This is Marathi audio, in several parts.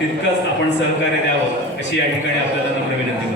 तितकंच आपण सहकार्य द्यावं अशी या ठिकाणी आपल्याला नम्र विनंती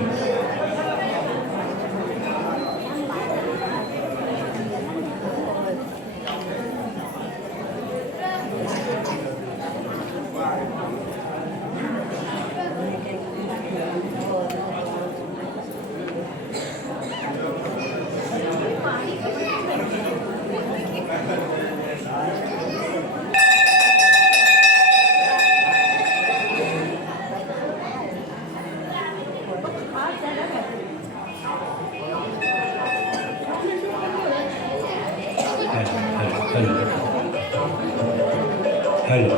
करतो.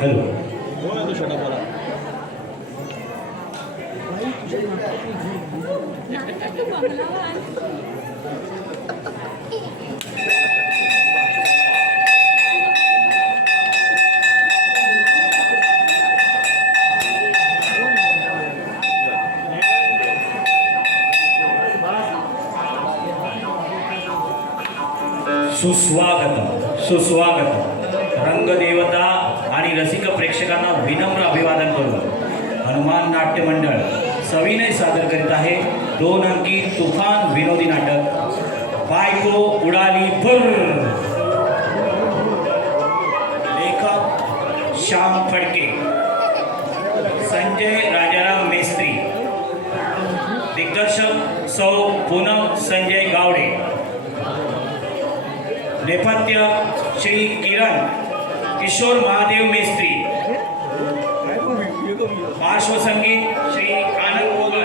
हॅलो सुस्वागत रंगदेवता आणि रसिक प्रेक्षकांना विनम्र अभिवादन करू हनुमान नाट्य मंडळ सविनय सादर करीत आहे 2 अंकी तुफान विनोदी नाटक बायको उडाली भुर्र. लेखक श्याम फडके, संजय राजाराम मेस्त्री, दिग्दर्शक सौ पूनम संजय गावडे, नेपथ्य श्री किरण किशोर महादेव मेस्त्री, पार्श्वसंगीत श्री आनंद मोगल,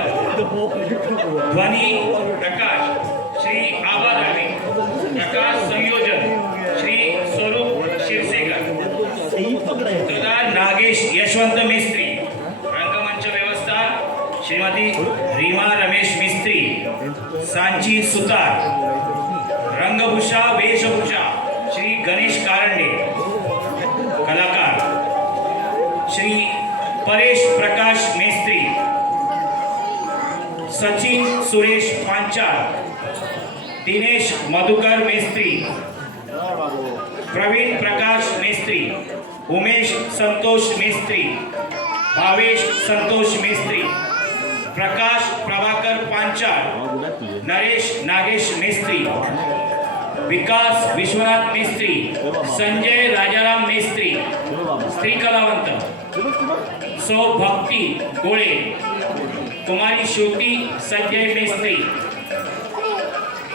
ध्वनी प्रकाश श्री आबा राणे, प्रकाश संयोजन श्री स्वरूप शिरसेकर, सूत्रधार नागेश यशवंत मिस्त्री, रंगमंच व्यवस्था श्रीमती रीमा रमेश मिस्त्री, सांची सुतार, रंगभूषा वेशभूषा श्री गणेश कारंडे, कलाकार श्री परेश प्रकाश मेस्त्री, सचिन सुरेश पांचाळ, दिनेश मधुकर मेस्त्री, प्रवीण प्रकाश मेस्त्री, उमेश संतोष मेस्त्री, भावेश संतोष मेस्त्री, प्रकाश प्रभाकर पांचाळ, नरेश नागेश मेस्त्री, विकास विश्वनाथ मेस्त्री, संजय राजाराम मेस्त्री, स्त्री कलावंत सौ भक्ती गोळे, कुमारी श्रुती संजय मेस्त्री,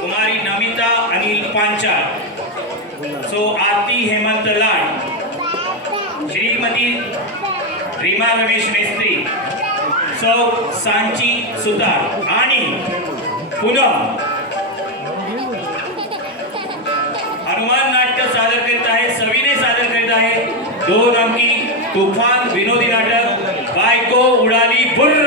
कुमारी नमिता अनिल पांचाळ, सौ आरती हेमंत लाड, श्रीमती रीमा रमेश मेस्त्री, सौ सांची सुतार आणि पूनम. हनुमान नाट्य सादर करीत आहे, सविनय सादर करीत आहे 2 अंकी तुफान विनोदी नाटक बायको उडाली भुर्र.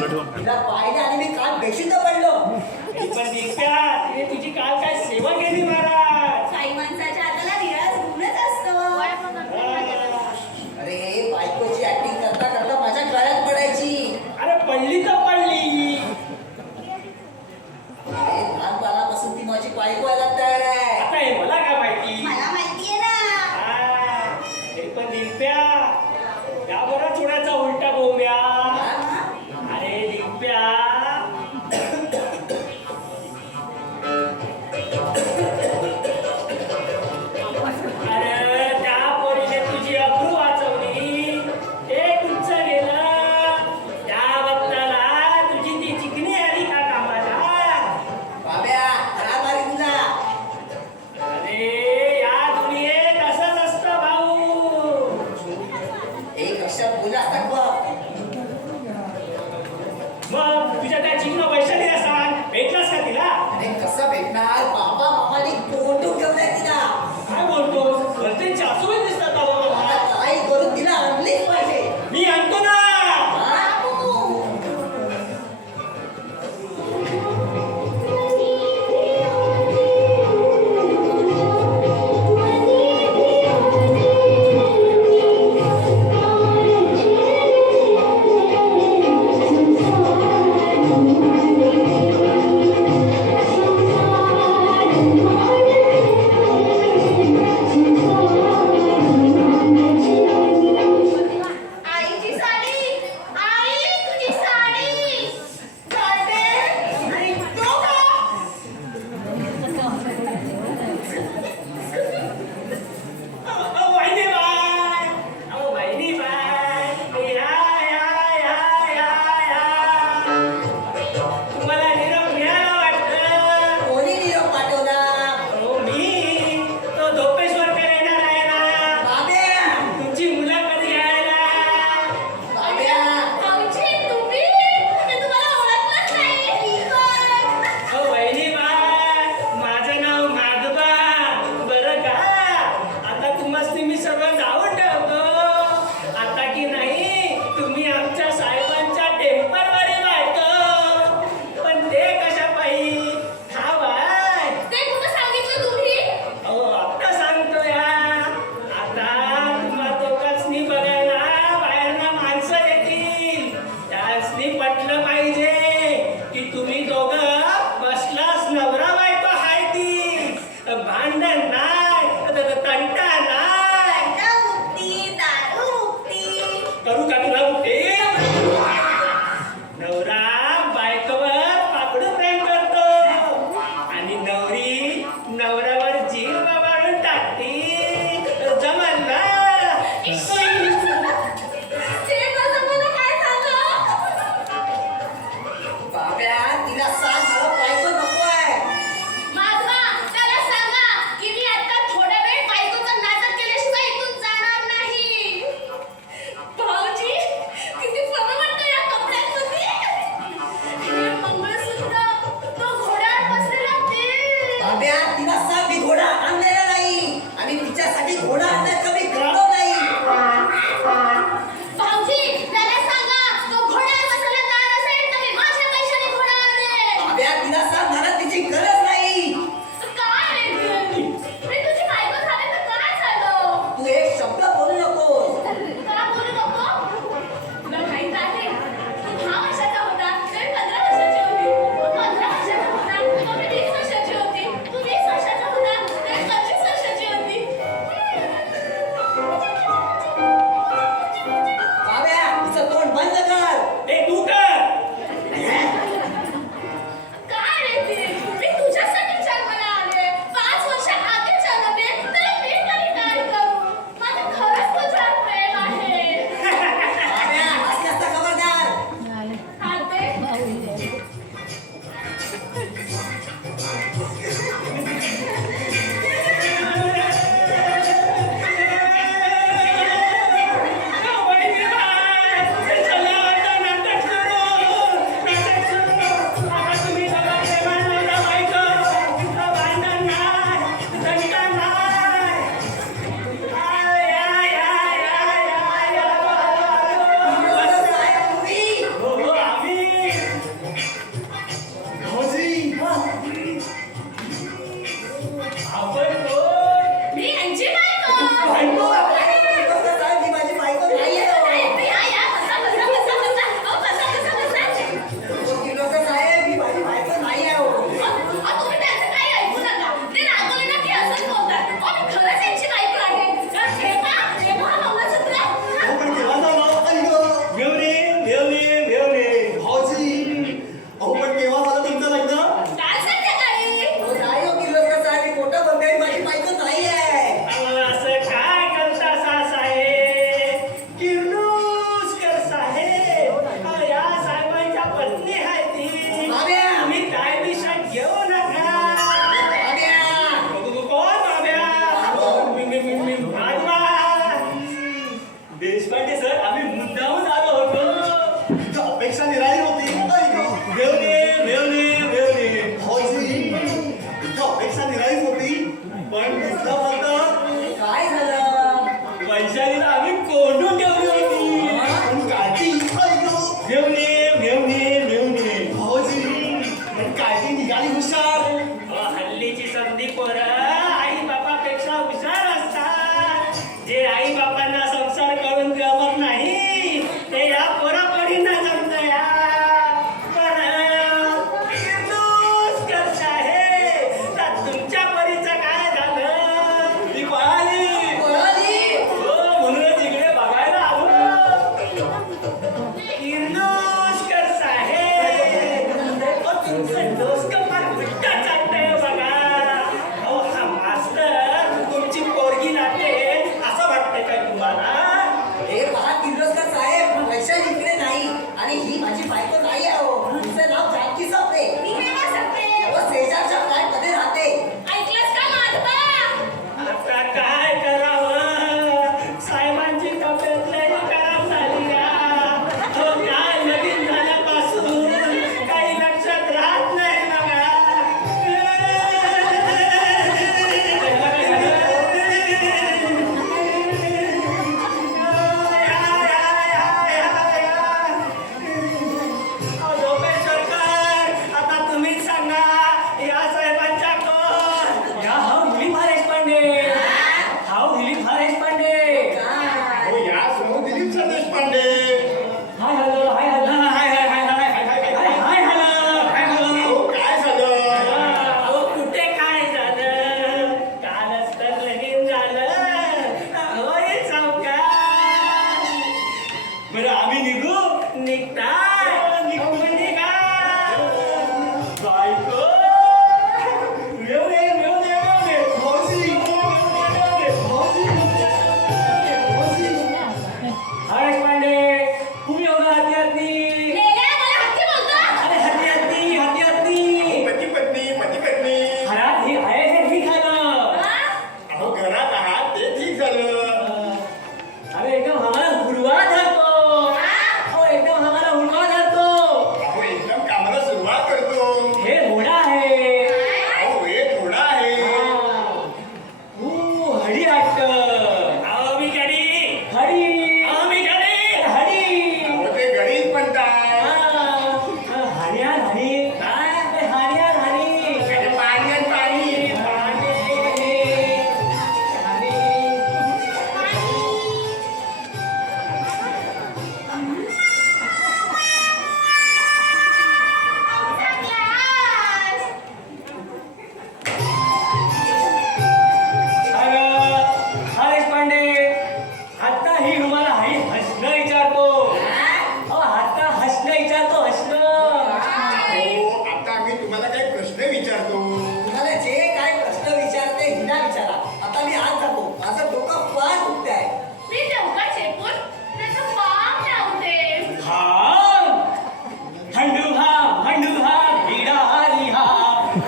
तिला पाहिलं आणि मी काल बेशुद्ध पडलो. पण दिप्या तिने तुझी काल काय सेवा केली महाराज. काही माणसाच्या हाताला निराळच गुणच असतो. अरे बायकोची ऍक्टिंग करता करता माझ्या गळ्यात पडायची. अरे पडली तर पडली. अरे लहानपणापासून ती माझी बायको व्हायला तयार आहे. आता हे मला काय माहिती. मला माहितीये ना. तरी पण दिप्या या बरं चुड्याचा उलटा बोंब्या. अरे दिप्या अरे त्या पोरीने तुझी अब्रू वाचवली. ते तुझं गेलं. त्या बघताना तुझी ती चिकनी आली का कामाला. बाब्या काय मारी तुझा. अरे या दुनियेत असंच असतं भाऊ. एक अक्षर बोल असतात बघ. मग तुझ्या त्या चिकन वैशाली असाल भेटलास का तिला. अरे कसं भेटणार. बाबा मामाने कोंडून ठेवलाय तिला. काय बोलतो घरच्यांची आसुबी दिसतात बाबा मला मला. काही करून तिला आणलीच पाहिजे. मी आणतो ना. Thank you.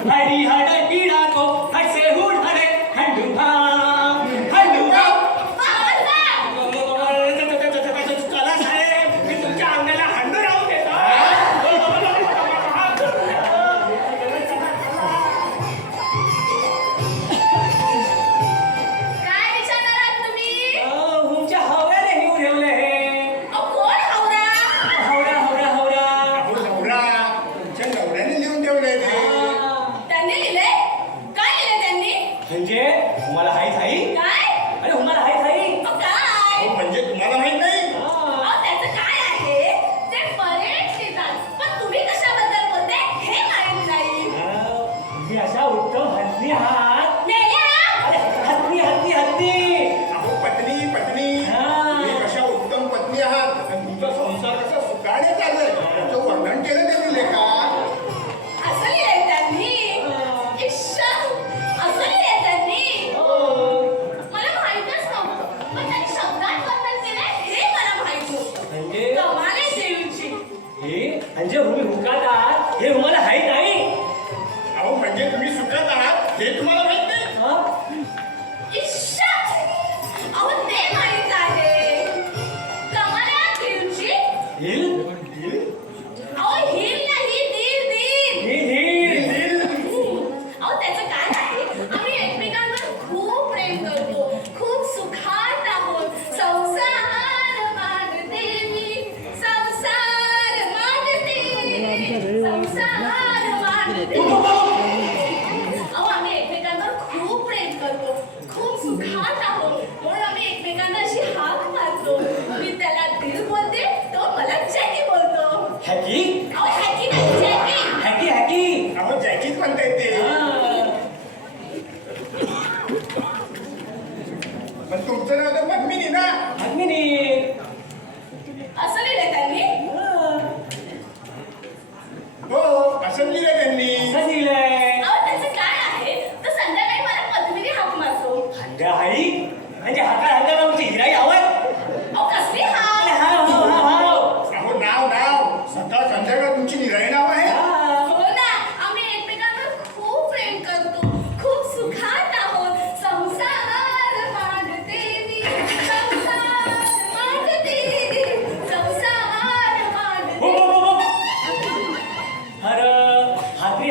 हरी हड हिडाको हसे हुडरे हंडुभा हंडुभा चला साहेब मी तुमच्या अंगाला हंडू राहू देतो काय विचारणार आहात तुम्ही? तुमच्या हव्याने हिऊ ठेवले कोण हावरा? हवरा हवरा हवरा अहो नवरा तुमच्या नवऱ्याने लिहून ठेवलंय ते त्यांनी लिहिलंय? काय लिहिलंय त्यांनी? म्हणजे तुम्हाला हाय थाई काय? अरे तुम्हाला हाय थाई काय? अहो, म्हणजे तुम्हाला माहित नाही त्याचं काय आहे? ते बरेच लिहितात. पण तुम्ही कशाबद्दल बोलते हे माहित नाही. तुम्ही अशा उत्तम हत्ती आहात मेल्या? अरे हत्ती हत्ती हत्ती अहो पत्नी पत्नी हा. तुम्ही कशा उत्तम पत्नी आहात आणि तुमचा संसार कसा सुखाने चाललाय त्याचं वर्णन केलं त्यांनी लेखात असं लिहिलंय त्यांनी? इश्श! असं लिहिलंय त्यांनी? मला माहीतच नव्हतं. पण त्यांनी शब्दात वर्णन केलंय हे मला माहित होतं. म्हणजे कमाल आहे देवीची. हे म्हणजे तुम्ही हुकात आहात हे तुम्हाला हाय नाही अहो म्हणजे तुम्ही सुखात आहात हे तुम्हाला माहित नाही हा? इश्श! अहो ते माहित आहे. कमाल आहे देवीची. हिल अहो हिल नाही दिल दिल. हिल हिल अहो त्याचं काय आहे? आम्ही एकमेकांवर खूप प्रेम करतो. खूप सुखात आहोत. संसार मांडते मी. संसार मांडते. संसार मांडते. अहो आम्ही एकमेकांवर खूप प्रेम करतो. खूप सुखात आहोत. म्हणून आम्ही एकमेकांना अशी हाक मारतो. मी त्याला दिल बोलते, तो मला जॅकी बोलतो. हॅकी अहो हॅकी नाही जॅकी. हॅकी हॅकी अहो जॅकीच म्हणताय ते पण तुमचं नाव तर पद्मिनी ना पद्मिनी असं लिहिलंय त्यांनी? हो असं लिहिलंय त्यांनी असं लिहिलंय अहो त्याचं काय आहे? तर संध्याकाळी मला पद्मिनी हाक मारतो. हंगा हाई म्हणजे हाका हंगा नावची हिराई आवाज अहो कसली अरे हाक? हाव हाव हाव हाव अहो नाव सकाळ संध्याकाळ तुमची निराळी नाव आहे हो ना, आम्ही एकमेकांवर खूप प्रेम करतो. खूप सुखात आहोत. संसार मांडते मी. संसार मांडते. संसार हो मांडते. हो हो हो अरे हातरी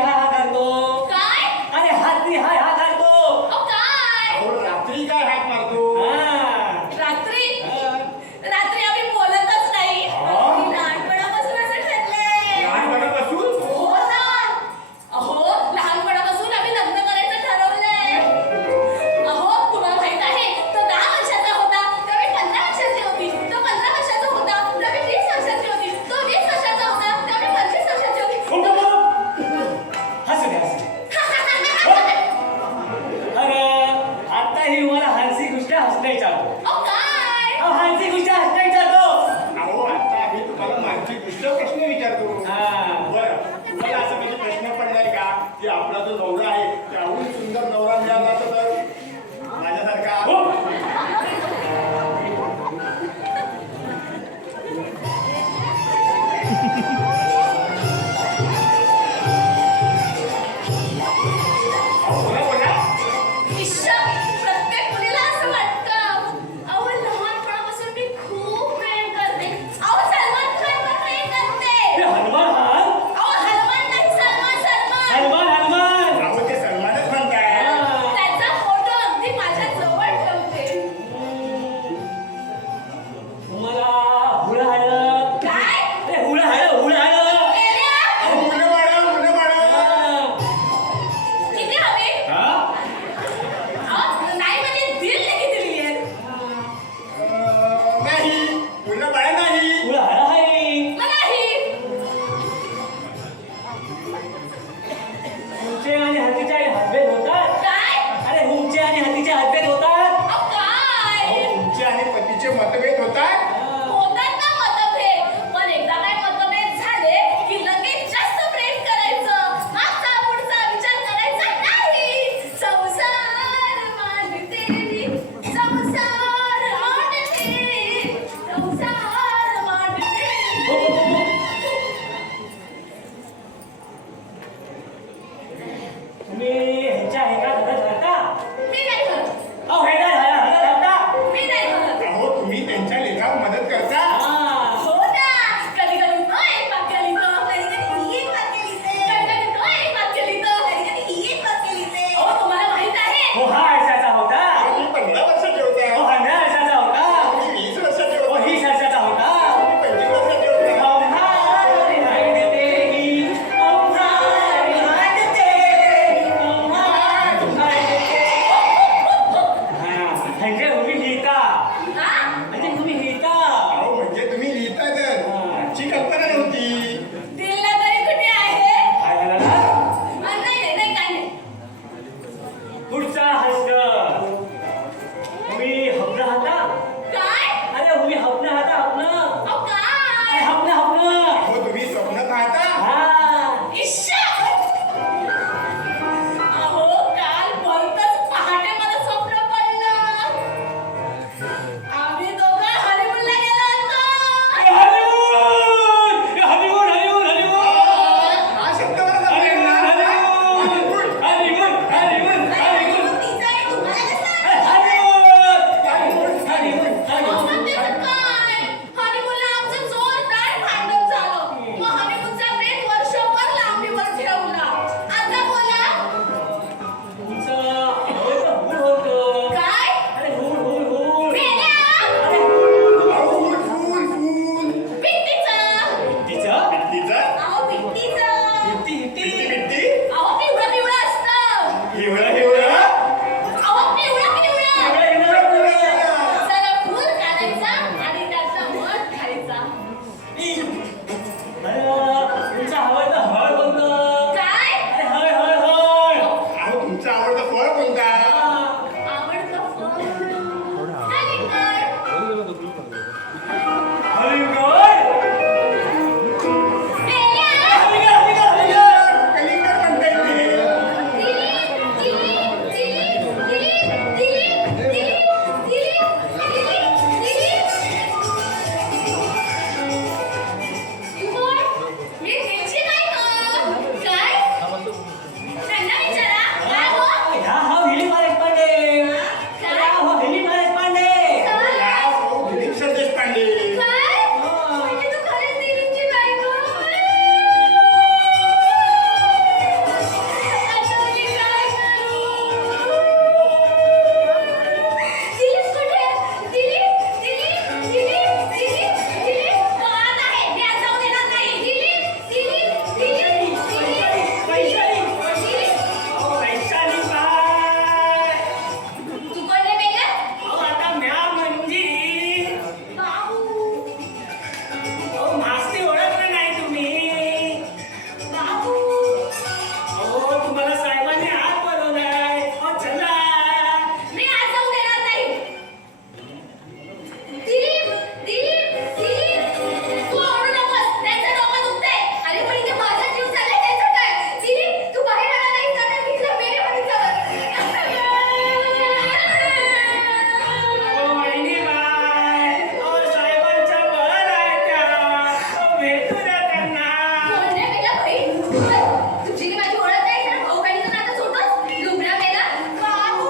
तुझी की माझी ओळख नाही ना भाऊ बहिणीचं नातं सोडतोस लुबडा मेला बाबू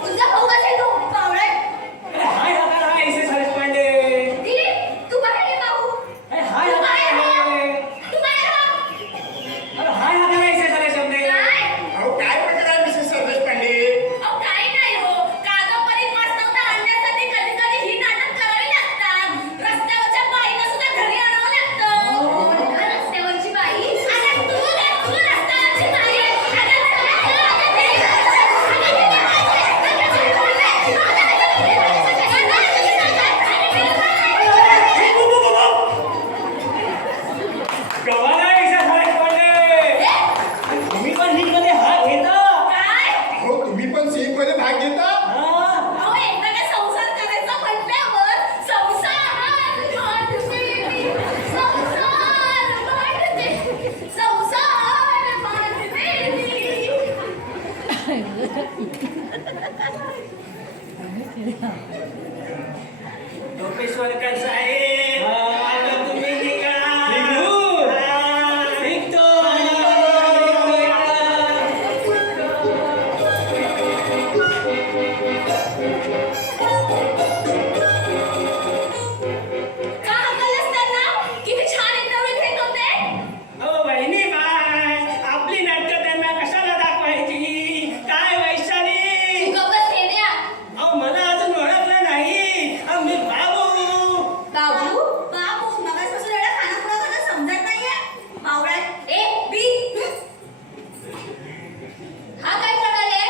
तुझा भाऊ कसा आहे तो बावळट हाय हाय ऐसे सारे पांडे दिलीप तू बाहेर ये बाबू हाय तू बाहेर हाय हो. तू बाहेर हो. अरे हाय हाय ऐसे सारे शब्द काय अहो काय प्रकार आहे मिसेस देशपांडे? अहो काय नाही हो कादंबरीत वास्तवता आणण्यासाठी कधी कधी ही नाटक करावी लागतात रस्त्यावरच्या बाईला सुद्धा घरी आणावं लागतं रस्त्यावरची बाई आता तू रस्त्यावरची बाई गवाला ऐसे सारे पांडे तुम्ही पण लीग मध्ये हात घेता काय अहो तुम्ही पण सीन मध्ये भाग घेता? अहो एकदा काय संसार करायचा म्हटल्यावर संसार बांधते संसार लोपेश्वरकर साहेब आता तुम्ही निघा निघतो का हकलस त्यांना किती छान इंटरव्ह्यू घेत होते अहो वहिनी बाय आपली नाटकं त्यांना कशाला दाखवायची काय वैशाली तू गप्पच खेड्या अहो मला अजून ओळखलं नाही अहो, मी बाबू बाबू बाबू मगासपासून एवढा खानापुरा खाना समजत नाहीये मावळ्यात ए बी हा काय प्रकार आहे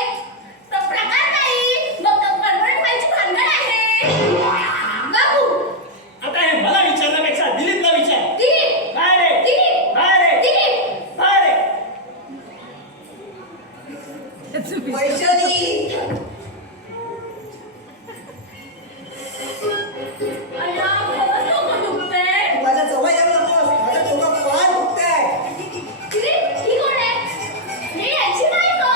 प्रकार नाही मग गडबड व्हायची भानगड आहे बाबू आता हे मला विचारण्यापेक्षा दिलीपला विचार दिलीप काय रे दिलीप काय रे दिलीप काय रे वैशाली अय्या खरंच डोकं दुखतंय माझ्या जवळ येऊ नकोस माझं डोकं फार दुखतंय. दिलीप ही कोण आहे हे याची बायको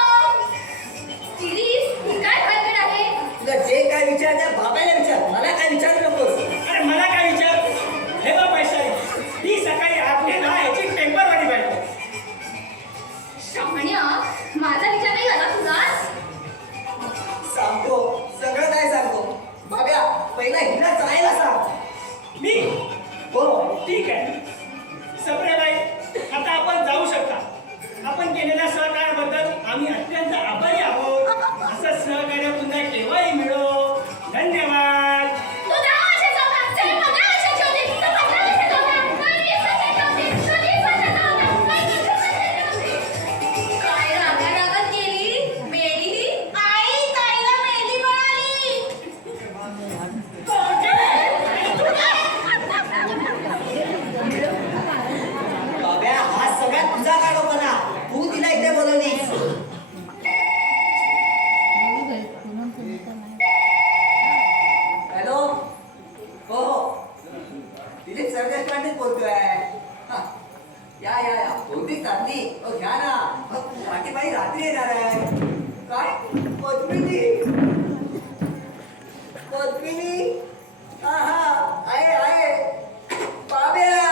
दिलीप ही काय भानगड आहे तुला जे काय विचारायचं बाबाला विचार मला काय विचारू नकोस. अरे मला काय विचार हे बघ वैशाली ही सकाळी आपली ना याची टेम्परवाडी बायको शामण्या माझा विचार नाही झाला तुझा सांगतो सगळं काय सांगतो. बाब्या पहिला हिला जायला सांग. मी हो ठीक आहे सप्रेबाई आता आपण जाऊ शकता आपण केलेल्या सहकार्याबद्दल आम्ही अत्यंत आभारी आहोत असं सहकार्य पुन्हा केव्हाही मिळो धन्यवाद तू 10 वर्षाचा होता चल 15 वर्षाची होती तू 15 वर्षाचा होता तू 20 वर्षाचा होती तू 20 वर्षाचा होता तू 25 वर्षाचा होती काय रागारागात गेली मेली आई ताईला मेली म्हणाली बाब्या हा सगळ्यात तुझा काढोपणा. तू तिला इकडे बोलवलीस. हॅलो हो हो दिलीप सरदेशपांडेच बोलतोय. हा. या या या कोणती चांगली घ्या ना. पाठीबाई रात्री येणार आहे. काय पद्मिनी पद्मिनी हा हा आहे बाब्या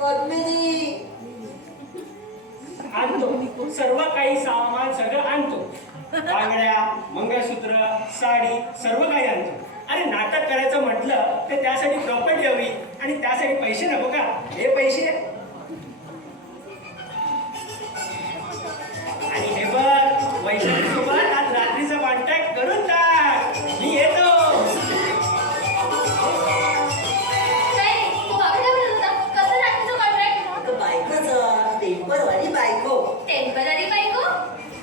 पद्मिनी आणतो सर्व काही सामान सगळं आणतो बांगड्या मंगळसूत्र साडी सर्व काही आणतो अरे नाटक करायचं म्हटलं तर त्यासाठी प्रॉपर्टी हवी आणि त्यासाठी पैसे नको का हे पैसे आणि हे बघ वैशाली सोबत आज रात्रीचा कॉन्टॅक्ट करून टाक मी येतो काय तू बाबूला बोलत होता कसं रात्रीचं कॉन्ट्रॅक्ट बायकोच टेम्परवाली बायको. टेम्पररी बायको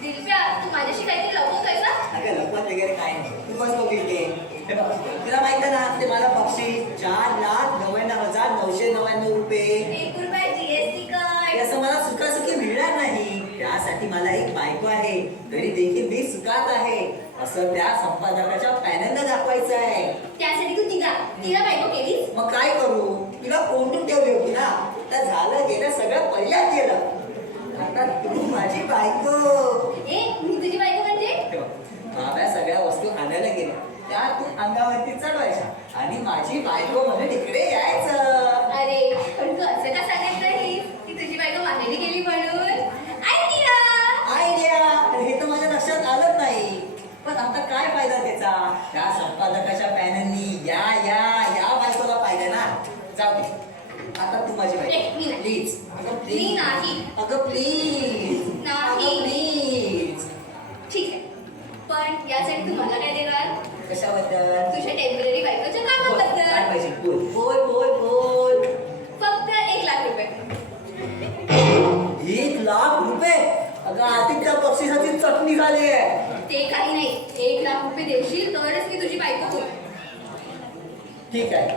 दिलप्या तू माझ्याशी काहीतरी लवकर कैसा अगं लपवत वगैरे काय नाही. तू बस बघितले तुला माहिती ना ते मला बक्षीस 4,99,999 रुपये 1 रुपया जीएसटी हे काय असं मला सुखासुखी मिळणार नाही. त्यासाठी मला एक बायको आहे तरी देखील मी सुखात आहे असं त्या संपादकाच्या पॅनलला दाखवायचं आहे. त्यासाठी तू तिला बायको केलीस मग काय करू तिला कोणतून ठेवली होती ना तर झालं गेलं सगळं पर्याय केलं. आता तू माझी बायको. ए मी तुझी बायको म्हणजे बाब्या सगळ्या वस्तू आणायला गेल्या त्या तू अंगावरती चढवायच्या आणि माझी बायको म्हणून इकडे यायचं. अरे पण तू असं का सांगितलं की तुझी बायको मागे मी नाही. अगं प्लीज नाही. प्लीज. ठीक आहे, पण यासाठी तू मला काय देणार? कशाबद्दल? तुझ्या टेम्पररी बायकोच्या काय कामाबद्दल. पाहिजे? बोल बोल बोल बोल. फक्त 1,00,000 रुपये. 1,00,000 अगं आदित्य बक्षिसाची चटणी झाली आहे. ते काही नाही, 1,00,000 रुपये देशील तरच मी तुझी बायको होईल. ठीक आहे,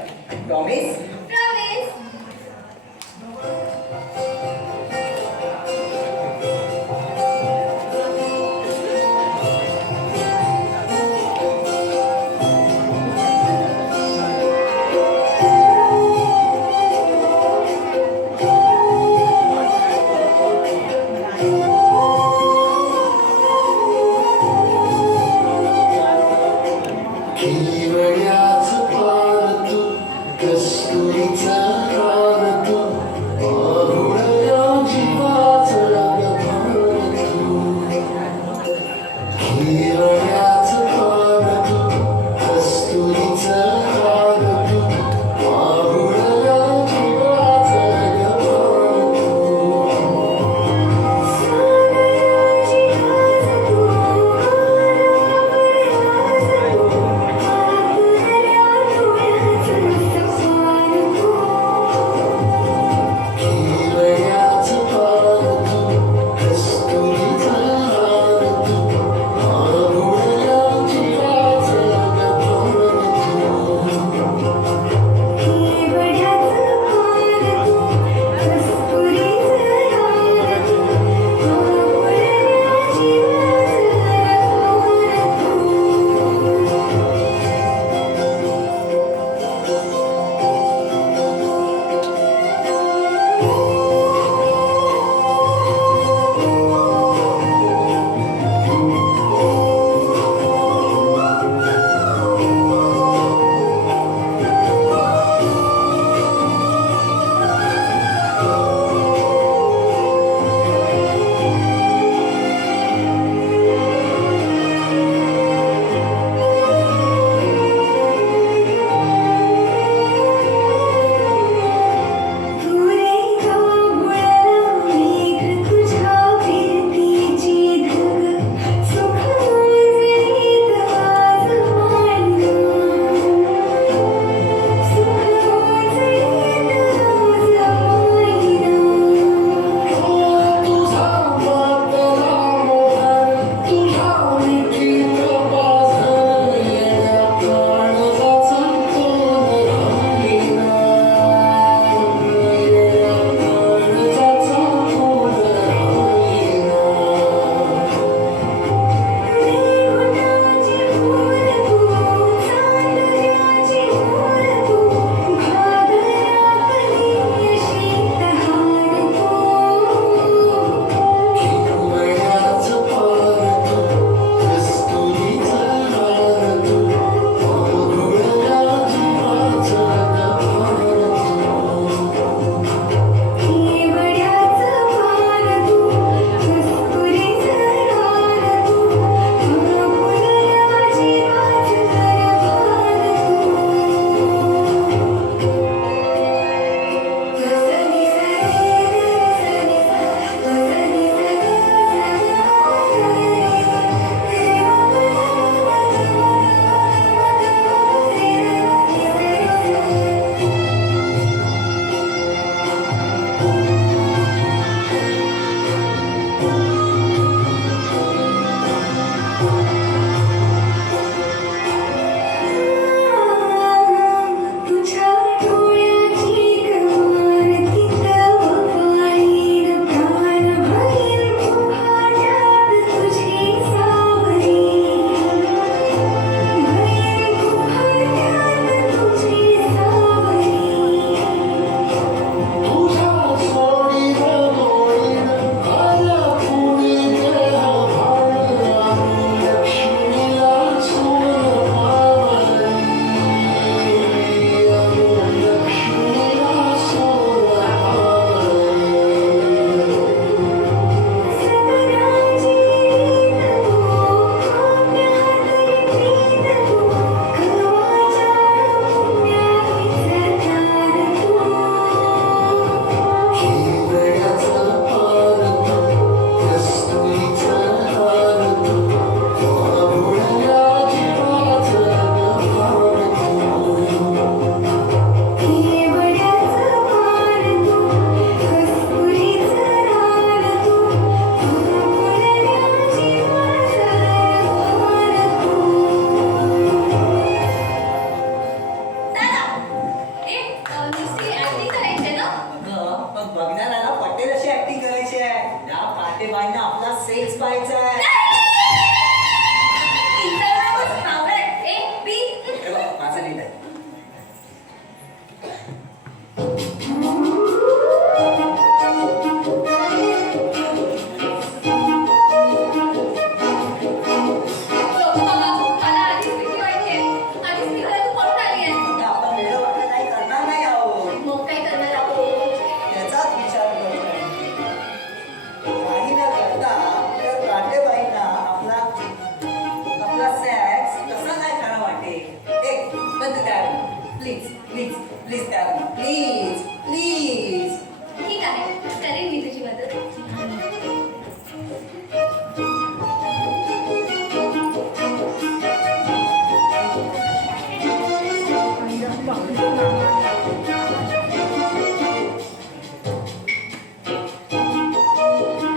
प्रॉमिस. प्रॉमिस. केवळ्याच पार तू कस्तुरी सिक्स पाहायचंय. इंटरव्ह्यूच फावडत. एक पी. हे बघ, माझं नीट आहे. नको बाबा, मला आधीच भीती वाटते. आधीच मी घरातून पळून आली आहे. आता आपण वेळेवर आपलं काही करणार नाही आहोत. मग काय करणार आहोत? त्याचाच विचार करतोय. काही न करता त्या काटेबाईंना आपला सॅक्स कसा काय खरा वाटेल. एक बंद करा प्लीज प्लीज प्लीज करा प्लीज प्लीज. ठीक आहे, करेन मी तुझी मदत.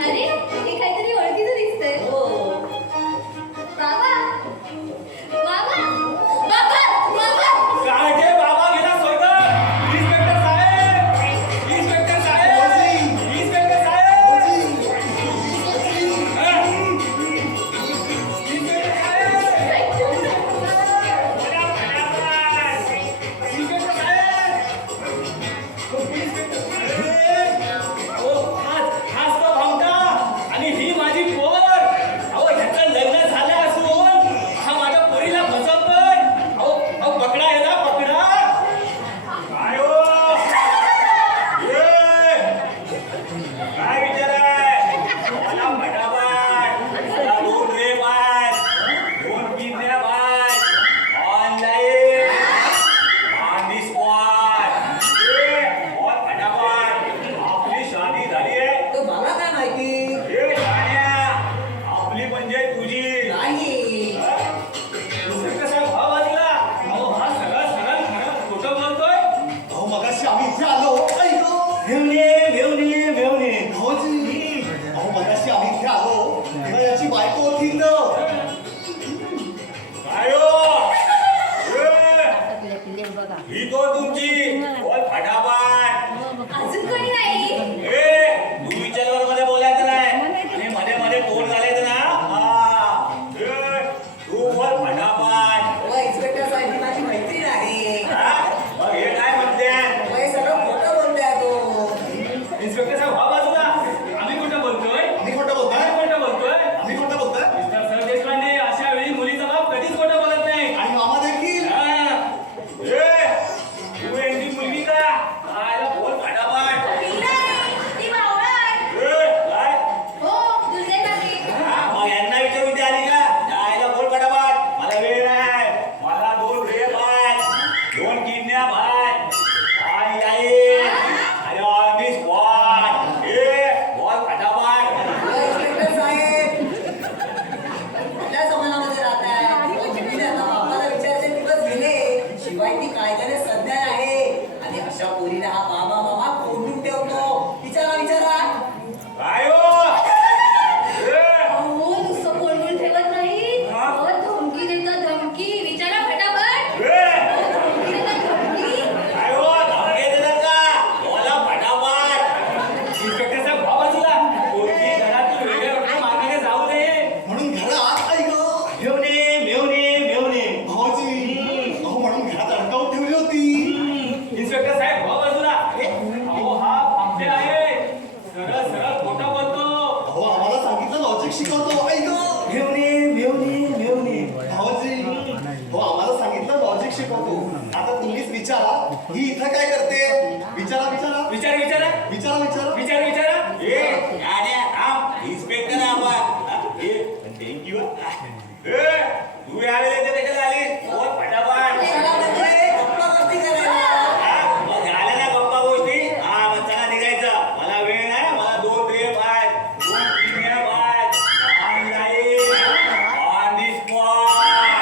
अरे, हे काहीतरी ओळखीचं दिसतंय. हो. बाबा, बाबा, बाबा, बाबा. काय ते बाबा गेला सोडून. इन्स्पेक्टर साहेब, इन्स्पेक्टर साहेब, इन्स्पेक्टर साहेब. हा? इन्स्पेक्टर साहेब. इन्स्पेक्टर साहेब. हाच तो भामटा आणि ही माझी पोर. अहो ह्याचं लग्न झालं असून हा माझ्या पोरीला फसवतोय. अहो पकडा याला पकडा. काय हो? काय विचार आहे? मला फटाफट मला 2 रेप आहेत, 2 किडनॅप आहेत, ऑनलाईन ऑन दी स्पॉट. फटाफट आपली शादी झाली आहे. तो मला काय माहिती. हे शाण्या, आपली म्हणजे तुझी. नाही. इन्स्पेक्टर साहेब हा वाजला. अहो हा सरळ खोटं बोलतोय. अहो मगाशी आम्ही इथे आलो. भेवणे भाऊजी, अहो मगाशी आम्ही इथे आलो तेव्हा याची बायको होती इथं. काय हो? ही तो तुमची. बोल फटाफट. अजून कोणी नाही? तू विचारवर मध्ये बोलायचं नाही आणि मध्ये मध्ये तोंड घालायचं ना. तू बोल फटाफट. हो, इन्स्पेक्टर साहेब ही माझी मैत्रीण आहे. मग हे काय म्हणते? हो, हे सगळं खोटं बोलतोय तो. इन्स्पेक्टर साहेब हा बाजूला. आम्ही कुठं बोलतोय? आम्ही खोटं बोलतोय. आम्ही कुठं बोलतोय? आम्ही खोटं बोलतोय. मिस्टर सरदेशपांडे अशा वेळी मुलीचा बाप कधीच खोटं बोलत नाही. आणि मामा देखील. तू यांची मुलगी का? आयला बोल फटाफट. ती नाही, ती बावळट. काय? हो, दुर्जय काकी. मग यांना विचारून इथे आली का? आयला बोल फटाफट. मला वेळ नाही. मला 2 रेप आहेत, 2 किडनॅप आहेत. अरे ऑन दी स्पॉट. बोल फटाफट. हो, इन्स्पेक्टर साहेब कुठल्या जमान्यामध्ये राहताय. हो, तुम्ही आता बापाला विचारचे दिवस गेले. शिवाय ती कायद्याने सज्ञ आहे आणि अशा पोरीला हा मामा कोंडून ठेवतो. विचारा काय हो? अहो, नुसतं कोंडून ठेवत नाही. हा? अहो, धमकी देतो, धमकी. विचारा फटाफट. ए, अहो, धमकी देतो, धमकी. काय हो? धमकी देतात का? बोला फटाफट. इन्स्पेक्टर साहेब हा बाजूला. कोणती घरात वेगळ्या मार्गाने जाऊ नये म्हणून घरात ऐक भाऊजी, अहो म्हणून घरात अडकावून ठेवली होती. इन्स्पेक्टर साहेब भाऊ बाजूला. अहो हा फापटे आहे. सरळ खोटं बोलतो. अहो आम्हाला सांगितलं लॉजिक शिकवतो. ऐक भाऊजी, हो आम्हाला सांगितलं लॉजिक शिकवतो. आता तुम्हीच विचारा ही इथं काय करते. विचारा विचारा विचारा विचारा. Inspector thank you. तू यावेळेला इथे कशाला आली? बोल फटाफट. कशाला म्हणजे गप्पा गोष्टी करायला. मग झाल्या ना गप्पा गोष्टी. मग चला निघायचं. मला वेळ नाही. मला 2 रेप आहेत, 2 किडनॅप आहेत, ऑन दी स्पॉट.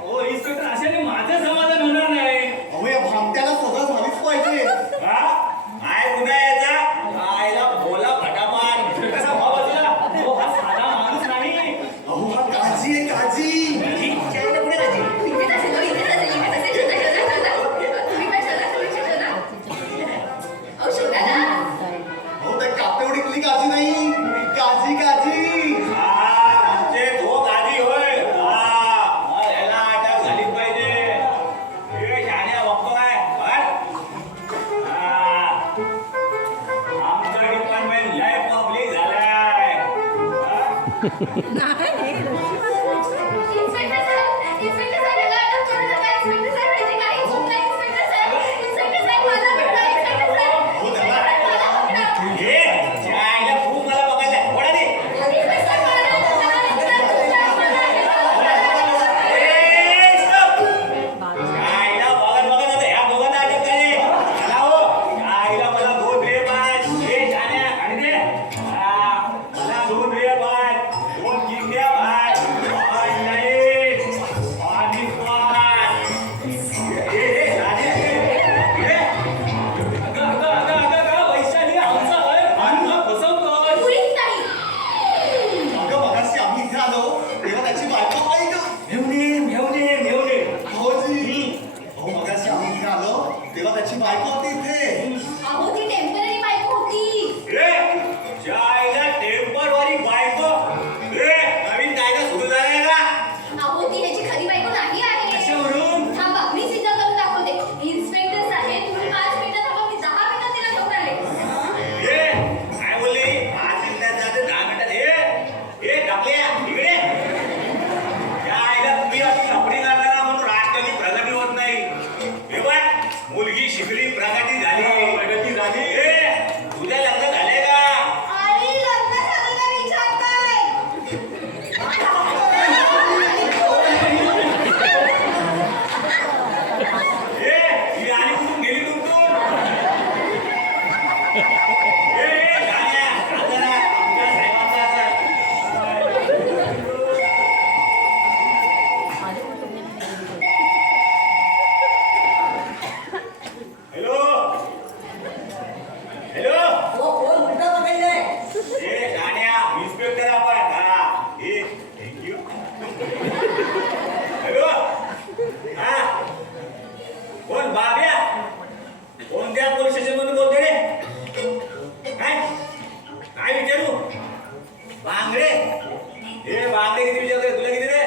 हो इन्स्पेक्टर अशाने माझं समाधान होणार नाही. अहो या भामट्याला सजा झालीच पाहिजे. काय गुन्हा याचा? आईला बोला फटाफट. कसा भाव बाजूला. हो हा साधा माणूस नाही. अहो हा काजी आहे काजी. इथे कुठे राहायची? इथेच असेल, इथेच असेल, इथेच असेल. शोधा. तुम्ही पण शोधा. अहो, शोधा ना. अहो त्या कातेवडीतली काजी नाही. काजी हो दादा हे आईला खूप मला बघायला वडा दे आईला बघत बघत आता ह्या दोघांना अटक केली चला हो आईला मला 2 रे बाज हे जाण्या आणि दे मला 2 रे बाज 2 किंग्या बाज आई नाही आणि बाज हे जाण्या हे अगं वैशाली आमचा अन्न फसवतोय. अगं मगाशी आम्ही इथे आलो तेव्हा त्याची बायको आई गं मेवणे भाऊजी अहो मगाशी आम्ही इथे आलो तेव्हा त्याची बायको होती इथे अहो ती टेम्पररी बाईक होती. रे जायला टेम्परवारी बायको रे नवीन कायदा सुरू झालाय का अहो ती ह्याची खरी बायको नाही आहे. कशावरून? थांबा मी सिद्ध करून दाखवते. इन्स्पेक्टर साहेब तुम्ही 5 मिनिटं थांबा, मी 10 मिनिटात तिला घेऊन आले. हे काय बोलली 5 मिनिटात जाते 10 मिनिटात हे टाकल्या इकडे जायला तुम्ही अशी लपडी करणारा म्हणून राजकारणी प्रगती होत नाही हे बघ मुलगी शिकली प्रगती झाली हे तुझ्या लग्न झाले का आई लग्न झालं का विचारताय? हे ही आणि कुठून गेली तुमतून हे गाण्या आमच्या साहेबांचा हॅलो हॅलो हो कोण उलटा पकडलाय हे गाण्या इन्स्पेक्टर आपण हा हे थँक्यू हॅलो हा कोण बाब्या कोणत्या पोलीस स्टेशन मधून बोलतोय रे काय विचारू बांगडे हे बांगडे किती विचारतोय तुला किती रे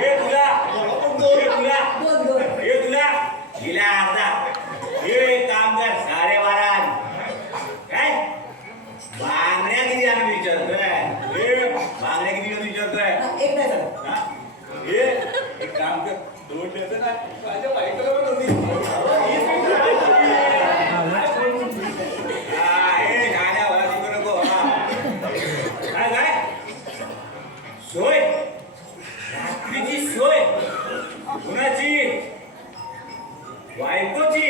हे तुला हे तुला हे तुला हिला अर्धा हे काम कर 12.5 काय बांगड्या किती आम्ही विचारतोय हे बांगड्या किती विचारतोय एक नाही झालं हा? हे एक काम कर 2 द्यायचं ना माझ्या बायकोला पण होती हा, हे गाण्या मला शिकू नको हा. काय सोय रात्रीची सोय कुणाची बायकोची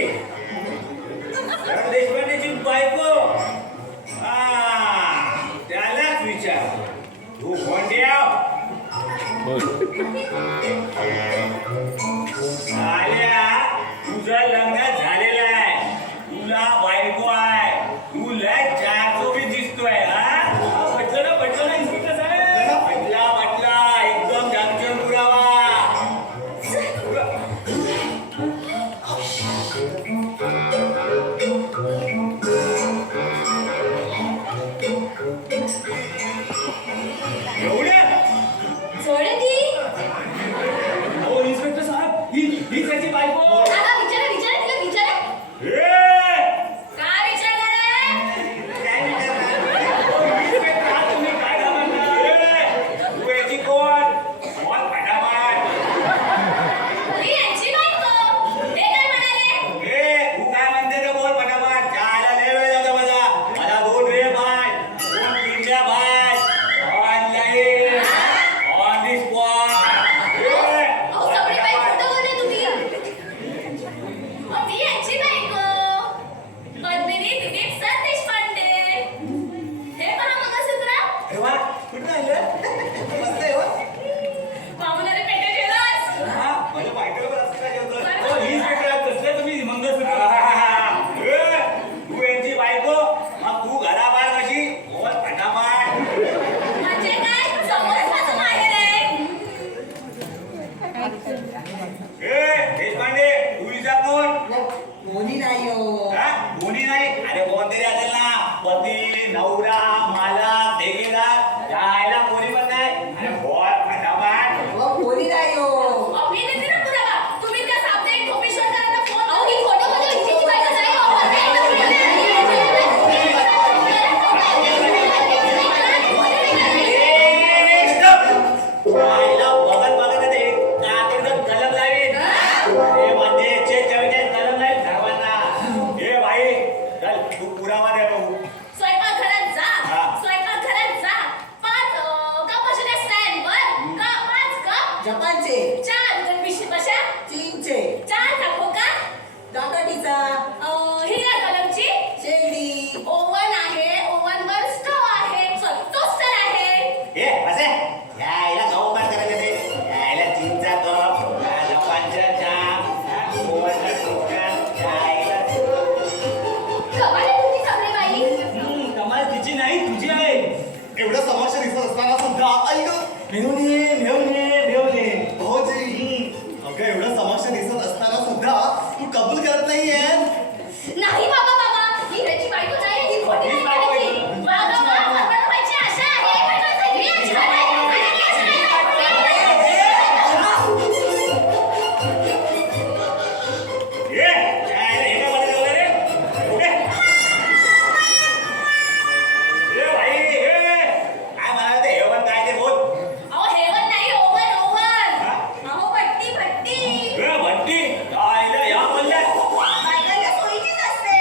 शरद देशपांडेची बायको हा त्यालाच विचार तू कोणत्या आल्या तुझं लग्न झालेलं आहे तुला बायको आहे तू लय 424 दिसतोय हा पटलं ना इन्स्पेक्टर साहेब? पटला एकदम जागचन पुरावा एवढं सोडे ती. अहो इन्स्पेक्टर साहेब ही त्याची बायको. आता विचारा तिला विचारा. हे काय विचारणार आहे? काय विचारणार? इन्स्पेक्टर हा तुम्ही काय घालवता? तू याची कोण फटाफट मी यांची बायको. ते काय म्हणाले? ए तू काय म्हणते ते बोल फटाफट चहाला लय वेळ जातो मला 2 रे बाय 2 पिंड्या by online on the spot अहो सगळी बाई खोटं बोलले तुम्ही. मी यांची बायको. पद्मिनी दिलीप सर देशपांडे. हे पहा मंगळसूत्र. अरे वा कुठं आलं मस्त आहे हो पाहुणारे पेटे ठेवलास. हा माझ्या बायकोला पण असं काय जेवतोय अहो इन्स्पेक्टर कसले तुम्ही मंगळसूत्र. ए, तू यांची बायको मग तू घराबाहेर कशी बोल फटाफट म्हणजे काय? समोरच माझं माहेर आहे. ए देशपांडे तू विचार कोण कोणी नाही हो हा? कोणी नाही अरे कोणतरी असेल ना पती नवरा मालक ठेकेदार जायला कोणी पण नाही अरे बोल फटाफट हो कोणी नाही हो मी देते ना पुरावा. तुम्ही त्या साप्ताहिक खोपेश्वरकरांना फोन. अहो ही खोटं बोलते. हिची बायको नाही हो. ए एवढं समक्ष दिसत असताना सुद्धा ऐक भाऊजी अगं एवढं समक्ष दिसत असताना सुद्धा तू कबूल करत नाहीये नाही बाबा बाबा ही ह्याची बायको नाही ही खोटी नाही करायची बाबा हरभरा व्हायची आशा आहे पण माझं हे अजिबात नाही. आणि मी असं नाही ए, काय रे, हे काय मध्ये ठेवलं रे? उभे. ए, भाई, ए, काय म्हणाला ते? हेवन काय ते बोल. अहो हेवन नाही ओव्हन ओव्हन अहो भट्टी भट्टी ए, भट्टी. काय रे, या बोलल्या? बायकांच्या सोयीचीच असते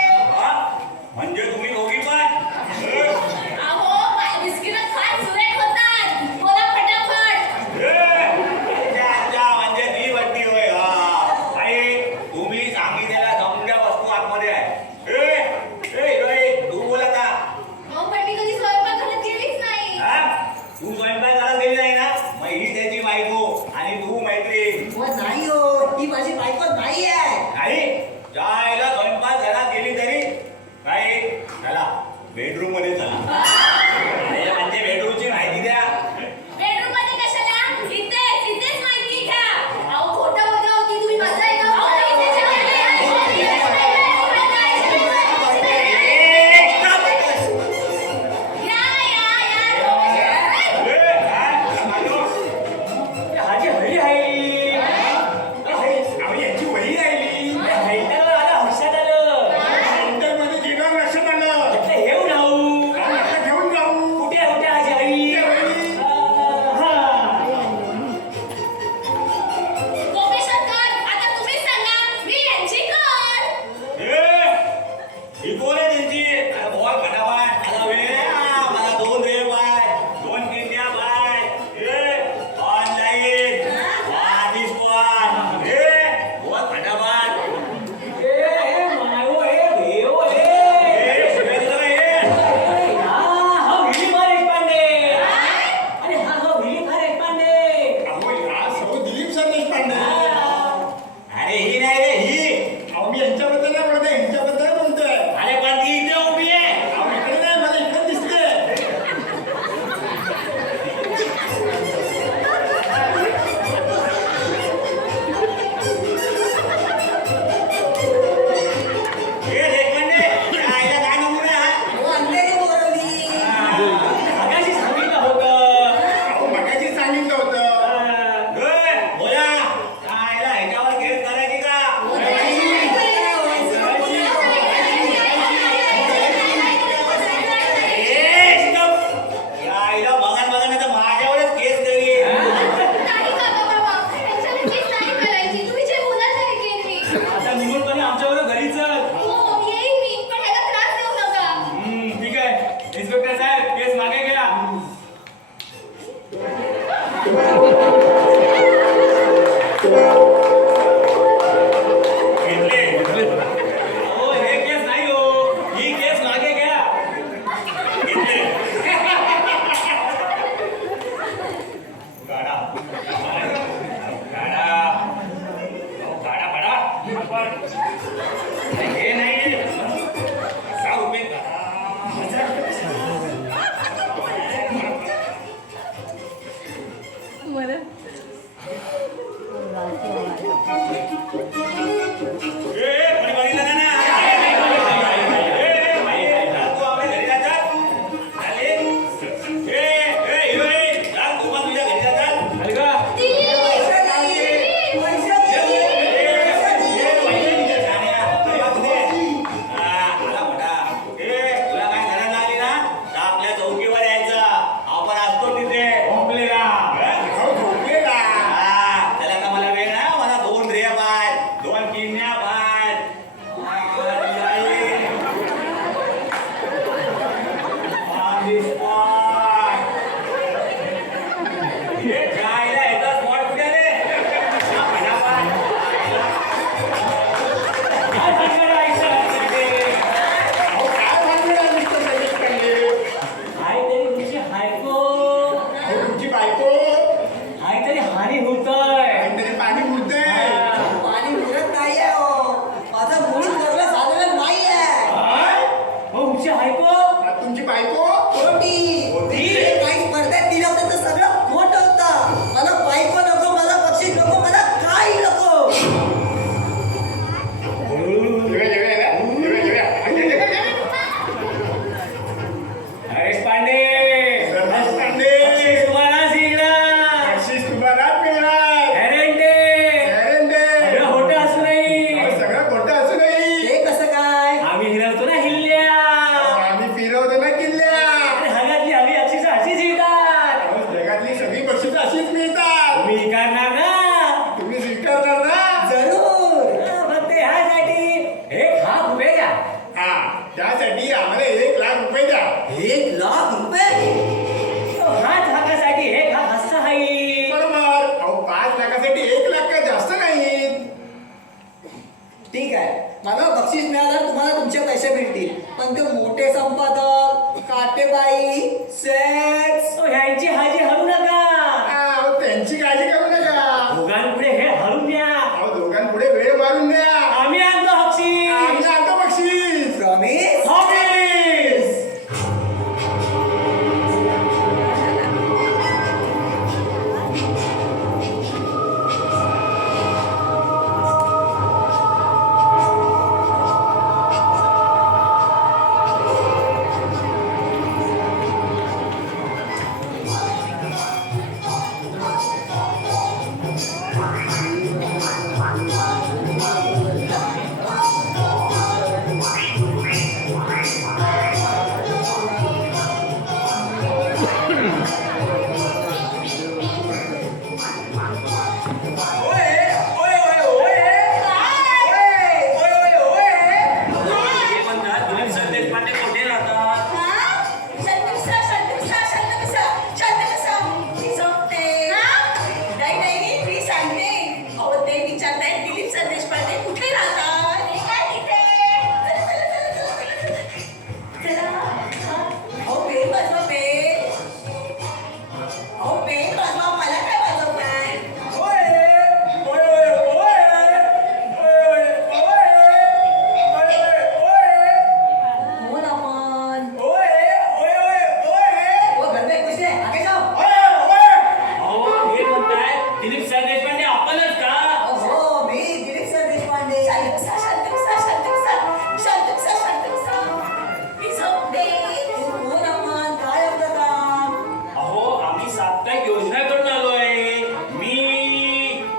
खोटी. खोटी? काही स्पर्धेत दिलं होतं तर सगळं खोटं होतं. मला बायको नको, मला बक्षीस नको, मला काही नको. हरेश पांडे बक्षीस तुम्हालाच मिळणार. गॅरंटी. सगळं खोटं असू नाही. ते कसं काय? आम्ही हिरवतो ना हिल्ल्या. आणि हव्यातली हवी अक्षीच अशीच येतात. तुम्ही करणार ना. जरूर. फक्त ह्यासाठी 1,00,000 घ्या. त्यासाठी आम्हाला 1,00,000 द्या. 1,00,000 रुपये. हाच हक्कासाठी 1,00,000 हस्ता हाई. बरोबर. अहो 5,00,000साठी 1,00,000 काय जास्त नाही. ठीक आहे, मला बक्षीस मिळालं, तुम्हाला तुमचे पैसे मिळतील. पण ते मोठे संपादक, काटेबाई, सेट्स, ह्यांची हाजी हरू नका. अहो त्यांची काळजी करू नका. दोघांपुढे हे हरून द्या. अहो दोघांपुढे वेळ मारून द्या. आम्ही आणतो बक्षीस. आम्ही आणतो बक्षीस. प्रॉमिस. हॉबीज. हे म्हणतात दिलीप संदेश पांडे कुठे राहतात. दिलीप संदेश पांडे कुठे राहतात? अहो पेन वाजवा पेन. अहो पेन वाजवा, मला काय वाजवताय? बोल आपण. ओ घर में कुछ है, आगे जाओ. अहो हे म्हणताय दिलीप संदेश पांडे आपणच का. हो, मी दिलीप सर देशपांडे. शांत बसा, शांत बसा, शांत बसा, शांत बसा, शांत बसा. मी झोपते. तू कोण आपण? काय आपलं काम? अहो आम्ही साप्ताहिक योजना करून आलोय. मी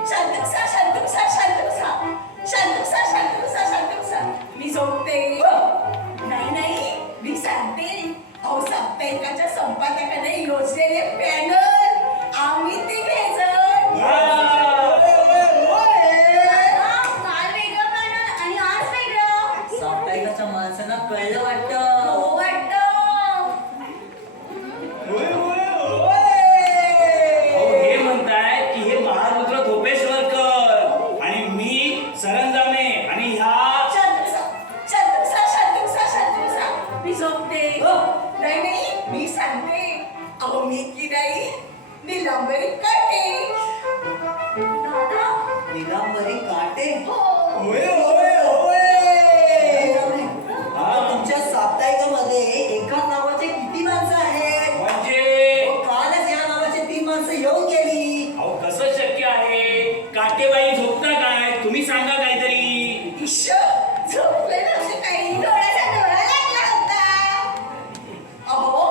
शांत बसा, शांत बसा, शांत बसा, शांत बसा, शांत बसा, शांत बसा. मी झोपते. नाही नाही, मी सांगते. अहो साप्ताहिकाच्या संपादकाने योजलेले पॅनल आम्ही तिघे जण. काल वेगळं पॅनल आणि आज वेगळं. साप्ताहिकाच्या माणसांना कळलं वाटतं. हो वाटतं. अहो हे म्हणताय की हे महारुद्र धोपेश्वरकर आणि मी सरंजामे आणि ह्या शांत बसा, शांत बसा, शांत बसा, शांत बसा. मी झोपते. नाही नाही, मी सांगते. अहो मी की नाही, निलांबरी काटे. दादा. निलांबरी काटे. हो. आता तुमच्या साप्ताहिकामध्ये एका नावाचे किती माणसं आहेत? म्हणजे हो, कालच या नावाचे 3 माणसं येऊन गेली. अहो कसं शक्य आहे. काटेबाई झोपता काय तुम्ही सांगा काहीतरी. इश्श, झोपले नव्हते काही. डोळ्याचा डोळा लागला होता. अहो,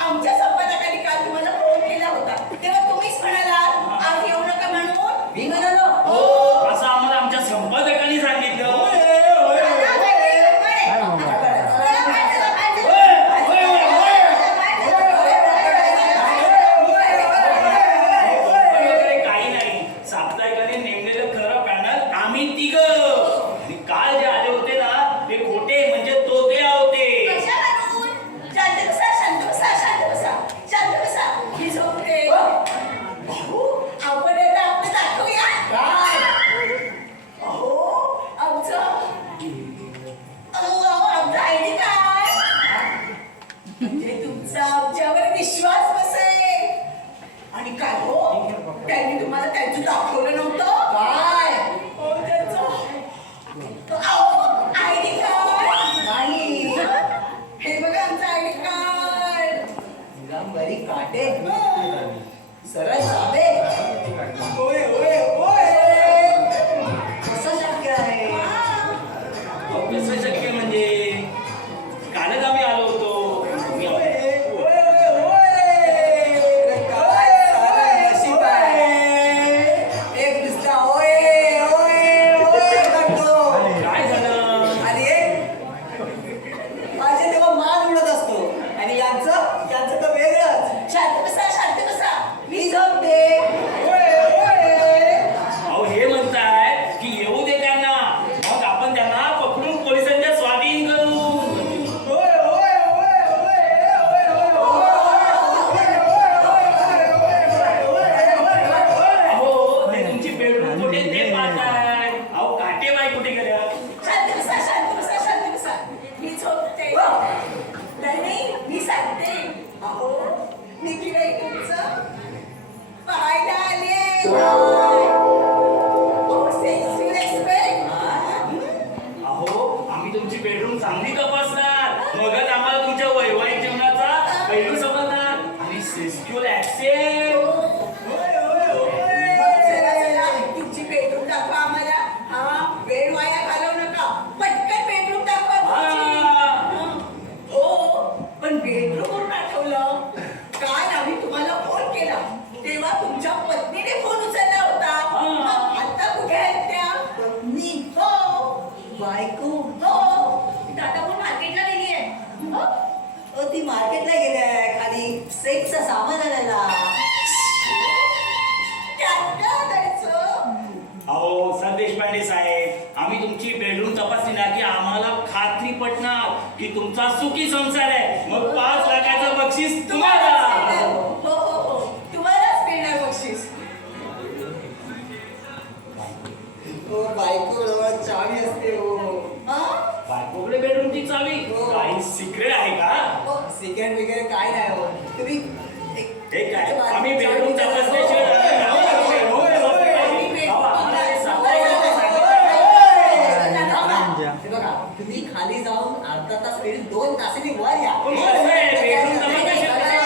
आमच्या संपादकाने काल तुम्हाला फोन केला होता. तेव्हा तुम्हीच म्हणालात आज येऊ नका म्हणून. मी म्हणालो. असं आम्हाला आमच्या संपादकांनी सांगितलं. दादा, काय वगैरे काही नाही. साप्ताहिकाने नेमलेलं खरं पॅनल आम्ही तिघं. आणि काल जे आले होते ना ते खोटे म्हणजे तोते होते. कशावरून? शांत बसा, शांत बसा, शांत बसा, शांत बसा. मी झोपते. अहो, आपण एकदा आपलं दाखवूया. अहो, आमचा आयडी काय? म्हणजे तुमचा आमच्यावर विश्वास बसेल. आणि काय हो, त्यांनी तुम्हाला त्यांचं दाखवलं नव्हतं काय? हो, त्यांचं आयडी काय? नाही. हे बघा आमचा आयडी कार्ड. कधी काटे सरळ साधे होय होय होय कसं शक्य आहे अहो, कसं शक्य म्हणजे कालच आम्ही आलो होतो तुम्ही अरे काय सारं नशीब आहे एक नुसता होय होय होय करतो काय झालं आणि एक माझे तेव्हा मान उडत असतो आणि यांचं तर वेगळंच शांत बसा मी झोपते अहो हे म्हणताय की येऊ दे त्यांना मग आपण त्यांना पकडून पोलिसांच्या स्वाधीन करू अहो ते तुमची बेडरूम कुठे ते पाहताय अहो काटेबाई कुठे गेल्या शांत बसा मी झोपते नाही मी सांगते अहो मी गिऱ्हाईक तुमचं पाहायला आले सेक्सी एक्सपेक्ट अहो आम्ही तुमची बेडरूम चांगली तपासणार मगच आम्हाला तुमच्या वैवाहिक जीवनाचा पैलू समजणार आणि सेक्स्युअल ऍक्सेस चला तुमची बेडरूम दाखवा आम्हाला हा वेळ वाया घालवू नका पटकन बेडरूम दाखवा तुमची. हो पण बेडरूम वरून आठवलं काल आम्ही तुम्हाला फोन केला तेव्हा तुमच्या पत्नीने फोन उचलला होता मग आता कुठे आहेत त्या पत्नी हो बायको हो दादापूर मार्केटला गेली आहे ती मार्केटला गेल्या खाली सेक्सचं सामान आणायला त्यात काय आणायचं? अहो सर देशपांडे साहेब आम्ही तुमची बेडरूम तपासली ना की आम्हाला खात्री पटणार की तुमचा सुखी संसार आहे मग 5 लाखाचं बक्षीस तुम्हाला हो तुम्हालाच मिळणार बक्षीस हो बायको जवळ चावी असते हो बायकोकडे बेडरूमची चावी काही सिक्रेट आहे का सिक्रेट वगैरे काय नाही हो तुम्ही हे काय आम्ही बेडरूम तपासल्याशिवाय हे बघा तुम्ही खाली जाऊन अर्धा तास वेळ 2 तासांनी वर या बेडरूम तपासल्याशिवाय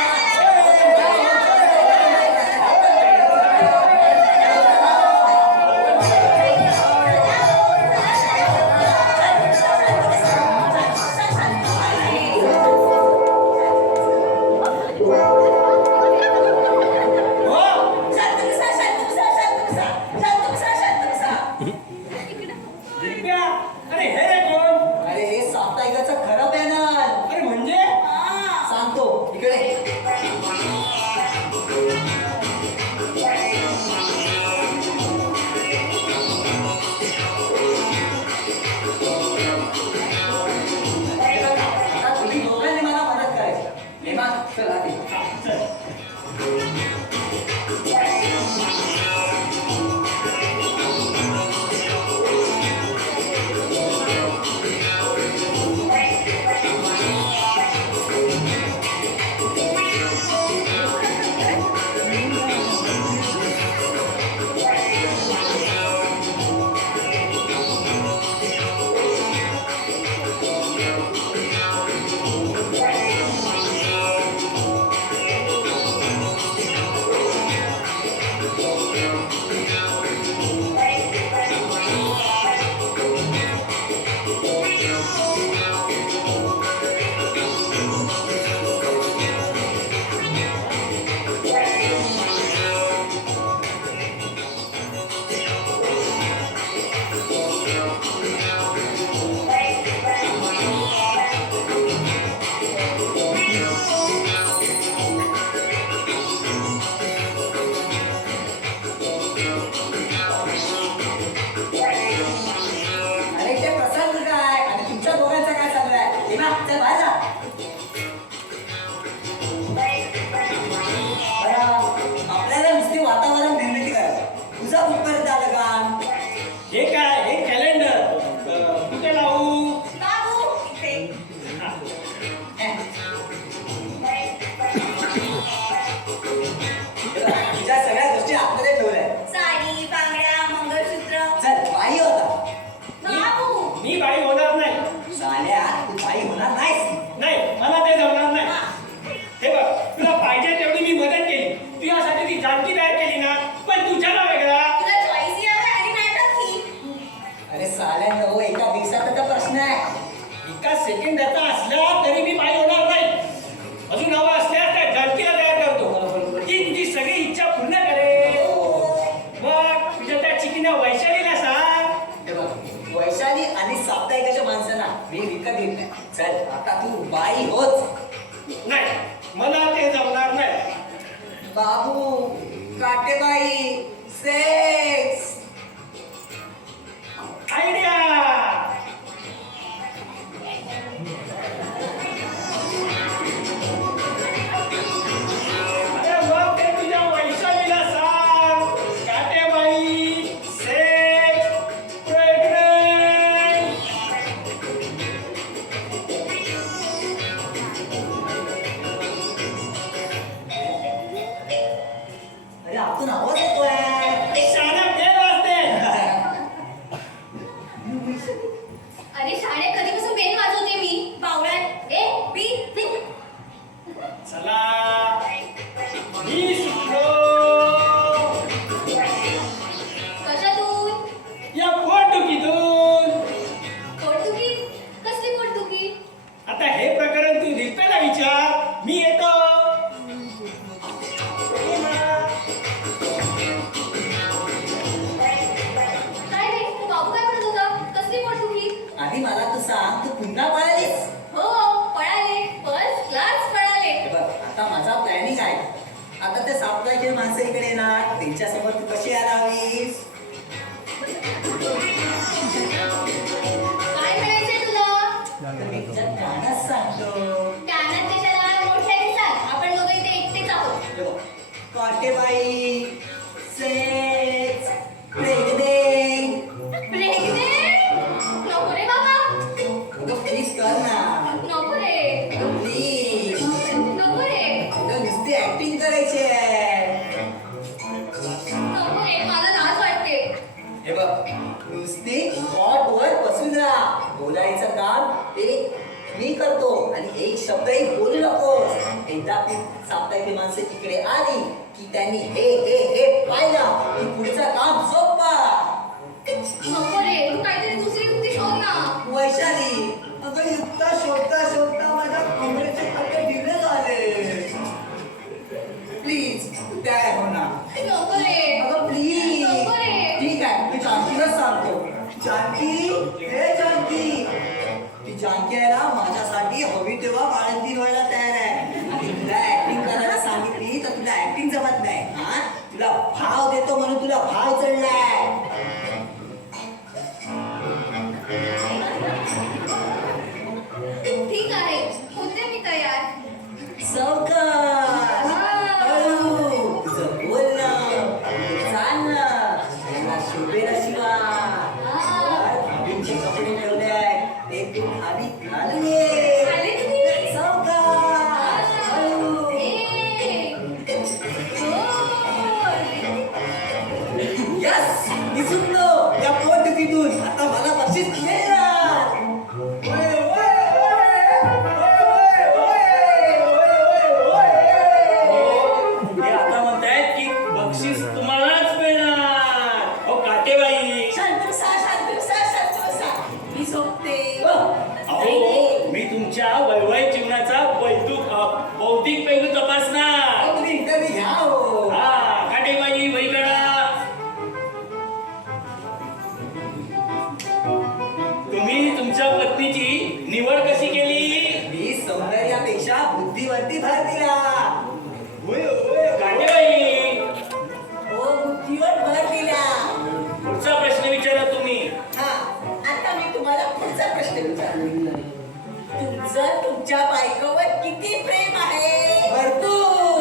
दिव्या, अरे हे रे कोण अरे हे साप्ताहिकाचं खरं बॅनर अरे म्हणजे सांगतो इकडे आता तुम्ही दोघांनी मला मदत करायची हेमा चल आधी अरे ते प्रसाद काय आणि तुमच्या दोघांचं काय चाललंय हेमा चल बाहेर जा बरं, आपल्याला नुसती वातावरण निर्मिती करायचं तुझं कुठपर्यंत आलं काम हे काय हे कॅलेंडर कुठे लावू बाबू इथे तुझ्या सगळ्या गोष्टी आतमध्ये ठेवल्या साडी बांगड्या मंगळसूत्र चल बाई होता बाबू मी बाई होणार नाही साल्या तू बाई होणार नाहीस नाही मला ते जमणार नाही हे बघ तुला पाहिजे ते बाई होच. नाही, मला ते जमणार नाही. बाबू काटेबाई सेक्स. आयडिया. अरे मग ते तुझ्या वैशालीला सांग. काटेबाई सेक्स प्रेग्नंट. अरे आपण आवाज येतोय. शाळा बेल वाजते. अरे शाळेत कधीपासून bell वाजवते me? बावळ्यात A B C. चला मी सुटलो. कशातून? या पोटदुखीतून. पोटदुखी? कसली पोटदुखी? आता हे प्रकरण तू दीप्याला विचार. मी येतो. काय रे तू बाबू काय म्हणत होता? कसली पोटदुखी? आधी मला तू सांग, तू पुन्हा पळालीस? हो पळाले, फर्स्ट क्लास पळाले. हे बघ, आता माझा प्लॅनिंग आहे. आता ते सापडायचे माणसं इकडे येणार, त्यांच्यासमोर तू कशी यायला हवीस? काय म्हणायचंय तुला? तर मी तुझ्या कानात सांगतो. कानात कशाला? मोठ्याने सांग. आपण दोघं इथे एकटेच आहोत. हे बघ, काटेबाई सेक्स प्रेग्नेंट. प्रेग्नेंट? नको रे बाबा. अगं प्लीज कर ना. नको रे. अगं प्लीज. नको रे. अगं नुसती ऍक्टिंग करायची आहे. नको रे. मला लाज वाटते. हे बघ, नुसती वर बसून राहा. बोलायचं काम ते मी करतो आणि एक शब्दही बोलू नकोस. एकदा ती साप्ताहिक माणसं इकडे आली की त्यांनी हे पाहिलं की पुढचं काम सोपा. नको रे. तू काहीतरी दुसरी युक्ती शोध ना. वैशाली, अगं युक्ता शोधता शोधता माझ्या कमरेचे खड्डे ढिले झाले. प्लीज काय होणार? नको रे. अगं प्लीज. नको रे. ठीक आहे, मी जानकीलाच सांगतो. जानकी, हे जानकी, ती जानकी आहे ना, माझ्यासाठी हवी तेव्हा बाळंतीण व्हायला तयार आहे. आणि तुला ऍक्टिंग करायला सांगितली तर तुला ऍक्टिंग जमत नाही. हा, तुला भाव देतो म्हणून तुला भाव चढलाय. ठीक आहे. होते मी तयार. सावकाश, हळू, तुझं बोलणं, तुझं चालणं याला शोभेला शिवा. भाभींचे कपडे ठेवले आहेत, ते तू खाली घालून ये. आले तुम्ही? सावकाश, हळू. यस, मी सुटलो या पोटदुखीतून. आता मला बक्षीस मिळणार. ओय, ओय, ओय, ओय, ओय, हे आता म्हणतायत की बक्षीस तुम्हालाच मिळणार. हो काटेबाई. शांत बसा, शांत बसा, शांत बसा. मी झोपते. अहो मी तुमच्या वैवाहिक जीवनाचा बौद्धिक पैलू तपासणार. तुम्ही इंटरव्ह्यू घ्या हो. हा काटेबाई वैगळा. तुम्ही तुमच्या पत्नीची निवड कशी केली? मी सौंदर्यापेक्षा बुद्धीवरती भर दिला. होय होय काटेबाई. हो, बुद्धीवर भर दिला. पुढचा प्रश्न विचारा तुम्ही. हा, आता मी तुम्हाला पुढचा प्रश्न विचारतो. तुमचं तुमच्या बायकोवर किती प्रेम आहे? भरपूर.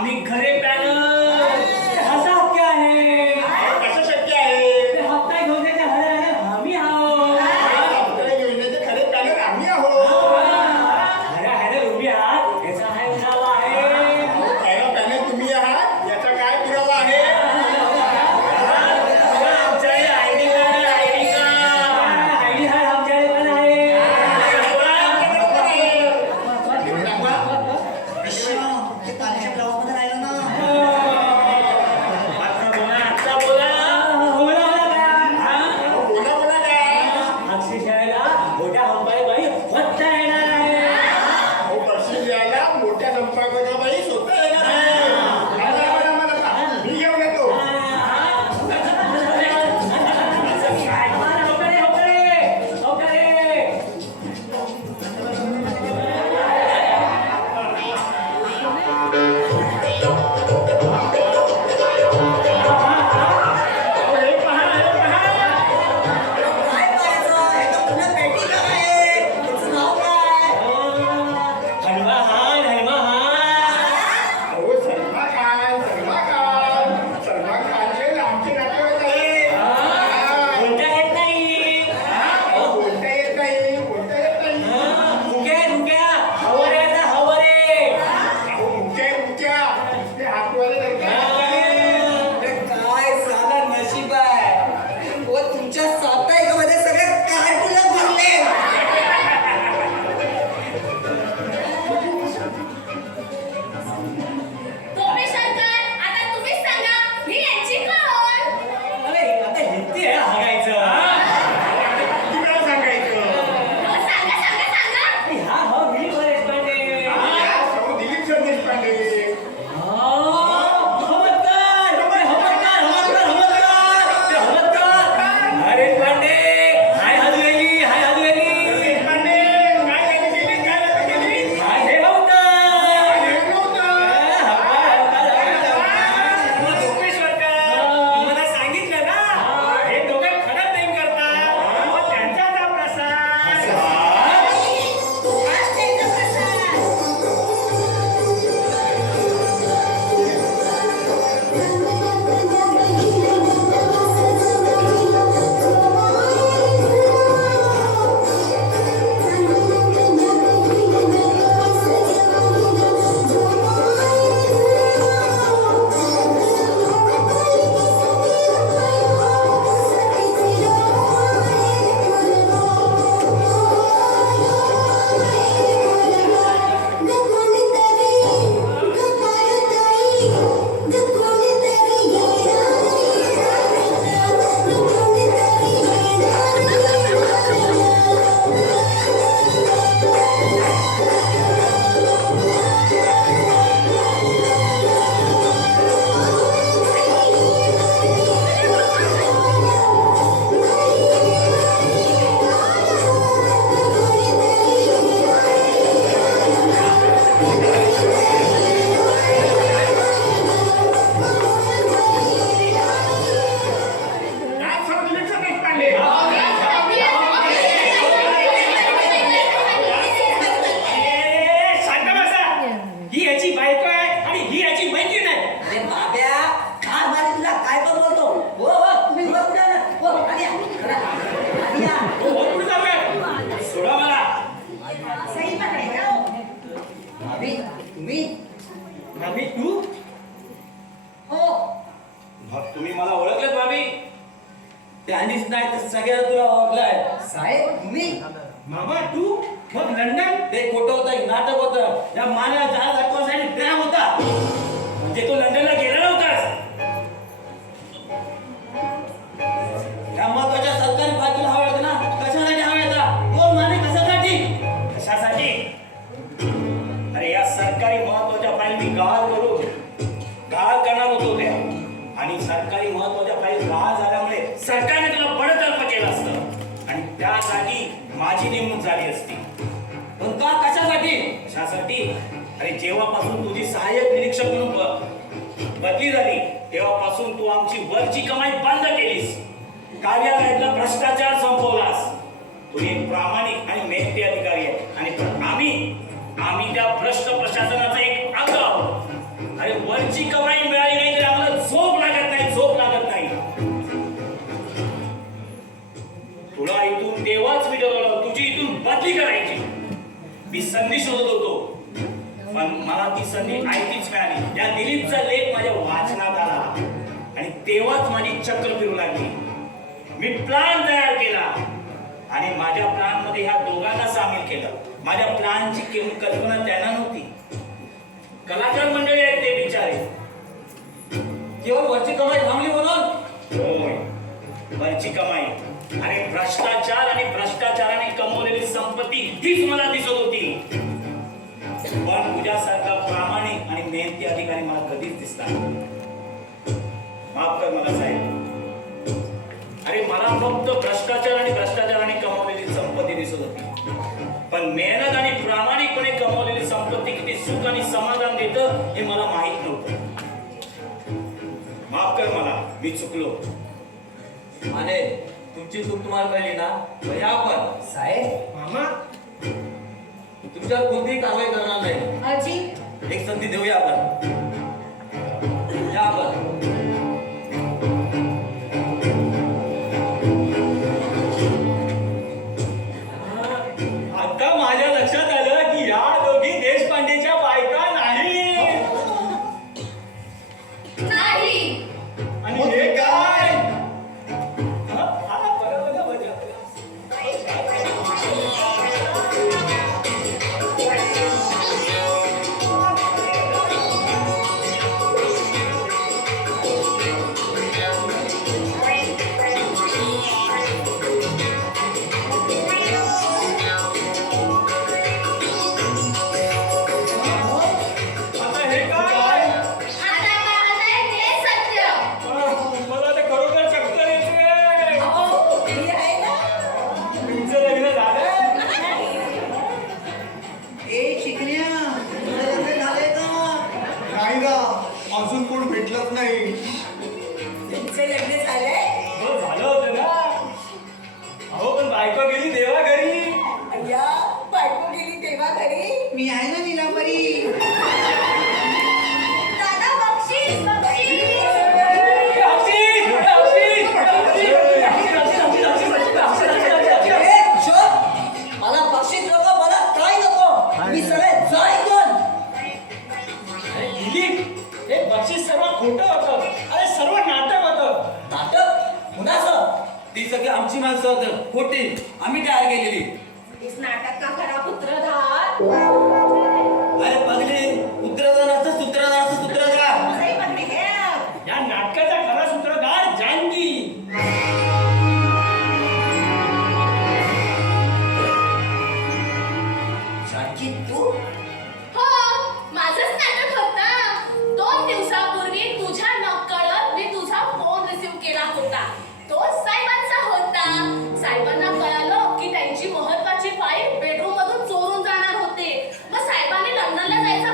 आम्ही खरे पॅनल. हसा क्या आहे कसं शक्य आहे ते हप्ता घेऊन आम्ही आहोत आपल्या योजनेचे खरे पॅनल आम्ही आहोत. अरे उभी आहात याचा आहे उठावा आहे खरा पॅनल तुम्ही आहात याचा काय पुरावा आहे आमच्या ID card ID card. ID हा आमच्याकडे पण आहे आता बोला आता बोला. बोला हा? बोला बोला काय अक्षरशाळेला मोठ्या हंपाई बाई होता येणार आहे अहो, बक्षीस द्यायला मोठ्या संपादकाबाई स्वतः येणार आहे. आम्हाला सांग. मी घेऊन येतो काय पाहायचं हे तर पुन्हा पेटी का आहे त्याचं नाव काय अहो सलमान खान सलमान खानचे आमचे नातेवाईक आहे अहो, बोलता येत नाही बोलता येत नाही अहो मुक्या ते हातवाले अरे काय साला नशीब आहे व तुमच्या साप्ताहिकामध्ये सगळे कार्टून भरले गोपी सरकार आता तुम्हीच सांगा मी यांची कोण तुला सांगायचं हो, सांगा सांगा सांगा या सौ दिलीप सर देशपांडे देशपांडे काय झालं गेली काय झालं गेली काय नव्हतं मला सांगितलं ना हे दोघं खरं प्रेम करतात मग त्यांचाच हा प्रसाद आज त्यांचा प्रसाद काय सौ दिलीप सर देशपांडे शांत बसा ही याची बायको आहे आणि ही याची मैत्रीण आहे अरे बाब्या ठार मारी तुला काय पण बोलतो हो हो तुम्ही उभं कुठे आलात? हो आधी या. चला, आधी या. कुठे जाऊया सोडा मला. सही पकडे का हो? भाभी तुम्ही आम्ही तू हो तुम्ही मला ओळखलं भाभी. त्यांनीच नाही तर सगळ्यांना तुला ओळखलंय. साहेब तुम्ही मामा तू मग लंडन ते खोटं होतं एक नाटक होतं. या मानवाला जहाज दाखवण्यासाठी प्रेम होता. म्हणजे तू लंडनला गेला नव्हतास. या महत्वाच्या सरकारी बातमीला हवा होता ना. कशासाठी हवा होता? तो माने कशासाठी? कशासाठी? अरे या सरकारी महत्वाच्या फाईल मी गहाळ करणार होतो त्या. आणि सरकारी महत्वाच्या फाईल गहाळ झाल्यामुळे सरकारने तुला बडतर्फ केलं असतं आणि त्या जागी माझी नेमणूक झाली असती. पण का कशासाठी? कशासाठी? अरे जेव्हापासून तुझी सहाय्यक निरीक्षक म्हणून बदली झाली तेव्हापासून तू आमची वरची कमाई बंद केलीस. कार्यालयातला भ्रष्टाचार संपवलास. तू एक प्रामाणिक आणि मेहनती अधिकारी आहे आणि आम्ही त्या भ्रष्ट प्रशासनाचा एक अंग आहोत. अरे वरची कमाई मिळाली नाही तरी आम्हाला झोप लागत नाही, झोप लागत नाही. तुला इथून तेव्हाच मी ठरवलं तुझी इथून बदली करायची. मी संधी शोधत होतो पण मला ती संधी ऐकीच मिळाली. या दिलीपचा लेख माझ्या वाचनात आला आणि तेव्हाच माझी चक्र फिरू लागली. मी प्लान तयार केला आणि माझ्या प्लान मध्ये ह्या दोघांना सामील केलं. माझ्या प्लानची कल्पना त्यांना नव्हती. कलाकार मंडळी आहेत ते बिचारे. केवळ वरची कमाई थांबली म्हणून होय, वरची कमाई आणि भ्रष्टाचार आणि भ्रष्टाचाराने कमवलेली संपत्ती हीच मला दिसत होती. पण तुझ्यासारखा प्रामाणिक आणि मेहनती अधिकारी मला कधीच दिसला. माफ कर मला साहेब. अरे मला फक्त भ्रष्टाचार आणि भ्रष्टाचाराने कमवलेली संपत्ती दिसत होती. पण मेहनत आणि प्रामाणिकपणे कमवलेली संपत्ती किती सुख आणि समाधान देतं हे मला माहित नव्हतं. माफ कर मला, मी चुकलो. आणि तुमची चूक तुम्हाला कळली ना तर या पण साहेब मामा तुमच्यावर कोणतीही कारवाई करणार नाही. अजी एक संधी देऊया आपण. या आपण. आता माझ्या लक्षात आलं की या दोघी देशपांडेच्या बायका नाही. नाही. आणि हे काय हा? हा, बरं, बरं, बरं. आता हे काय आता पाहताय ते सत्य. मला तर खरोखर चक्कर येते. मी आहे ना. तुमचं लग्न झालं ए शिकण्या तुझं लग्न झालंय का? नाही ना, अजून कोण भेटलंच नाही. तुमचं लग्न झालंय? हो झालं होतं ना. अहो पण बायको गेली देवा घरी. अय्या बायको गेली तेव्हा घरी मी आहे ना नीलांबरी. दादा बक्षीस बक्षीस. ए, शोध. मला बक्षीस नको, मला काय नको. मी सरळ जाय कोण. हे बक्षीस सर्व खोटं होतं. अरे सर्व नाटक होतं. नाटक कुणाचं? ती सगळी आमची माणसं होतं खोटी आम्ही तयार केलेली. इस नाटक का खरा सूत्रधार अरे पगली सूत्रधाराचं सूत्रधार. सही पकड़े हैं आप. या नाटकाचा खरा सूत्रधार जानकी. जानकी तू? हो, माझंच नाटक होतं. 2 दिवसापूर्वी तुझ्या नकळत मी तुझा फोन रिसीव केला होता. तो साहेबांचा होता. साहेबांना कळालं की त्यांची महत्वाची फाईल बेडरूम मधून चोरून जाणार होते. मग साहेबांनी लंडनला जायचा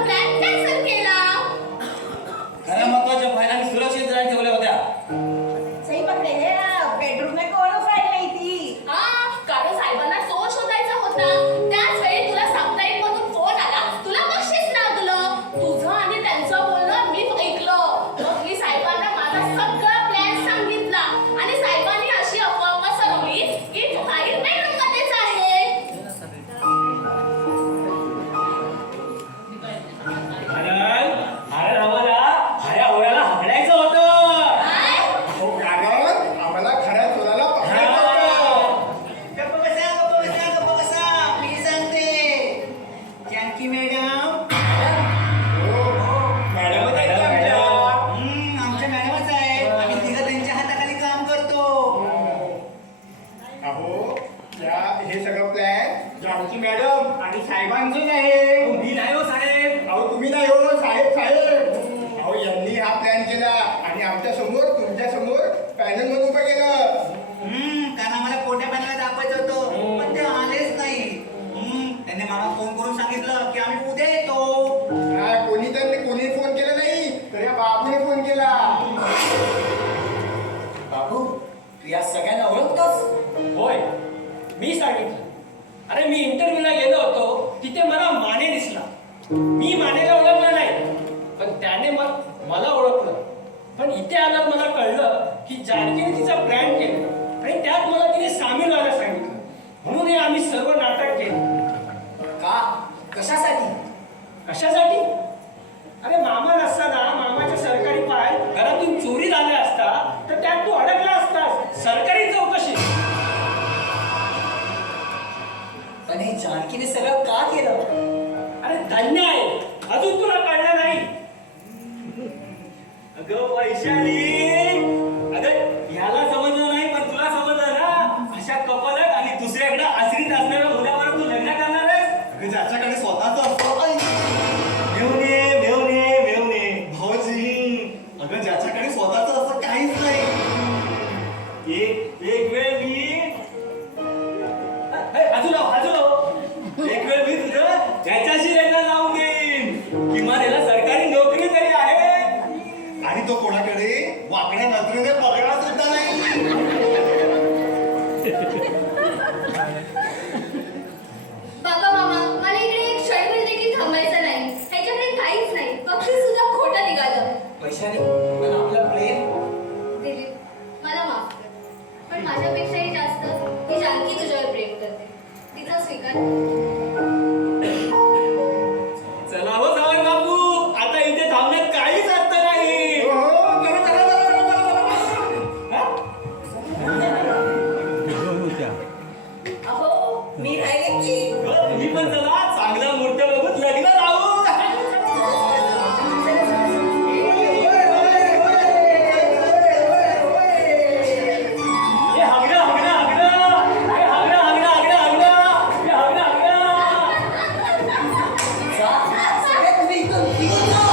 मला ओळखलं, पण इथे आल्यावर मला कळलं की जानकीने तिचा ब्रँड केला आणि त्यात मला तिने सामील व्हायला सांगितलं. म्हणून हे आम्ही सर्व नाटक केले. का कशासाठी? कशासाठी? अरे मामा नसताना मामाच्या सरकारी पाय घरातून चोरी झाल्या असता तर त्यात तू अडकला असतास. सरकारी चौकशी. पण हे जानकीने सगळं का केलं? अरे धन्य आहे, अजून तुला कळलं नाही. अगं वैशाली, अगं ह्याला समजलं नाही पण तुला समजलं ना. अशा कपलत आणि दुसऱ्याकडे आश्रित असणाऱ्या मुलावर तू लग्न करणार आहेस. अगं ज्याच्याकडे स्वतःच असतं आई. मेवणे मेवणे मेवणे. भाऊजी, अगं ज्याच्याकडे स्वतःच असं काहीच नाही. एक वेळ मी एक वेळ मी तुझं त्याच्याशी लग्न लावून देईन. किमान याला सरकारी नोकरी तरी आहे. आणि तो कोणाकडे वाकड्या नजरेने बघणार सुद्धा नाही. बाबा मामा, मला इकडे एक क्षणभर देखील थांबायचं नाही. ह्याच्याकडे काहीच नाही. बक्षीस सुद्धा खोटं निघालं. पैशाने पण आपलं प्रेम. दिलीप, मला माफ कर, पण माझ्यापेक्षाही जास्त ही जानकी तुझ्यावर प्रेम करते. तिचा स्वीकार कर. चला हो जावई बापू, आता इथे थांबण्यात काहीच अर्थ नाही. अहो मी राहिले की. तुम्ही पण चला, चांगला मुहूर्त बघून लग्न लावू. हे हगणं, हगणं, हगणं. हे हगणं, हगणं, हगणं, हगणं. हे हगणं, हगणं. जा, सगळे तुम्ही इथून निघून जा.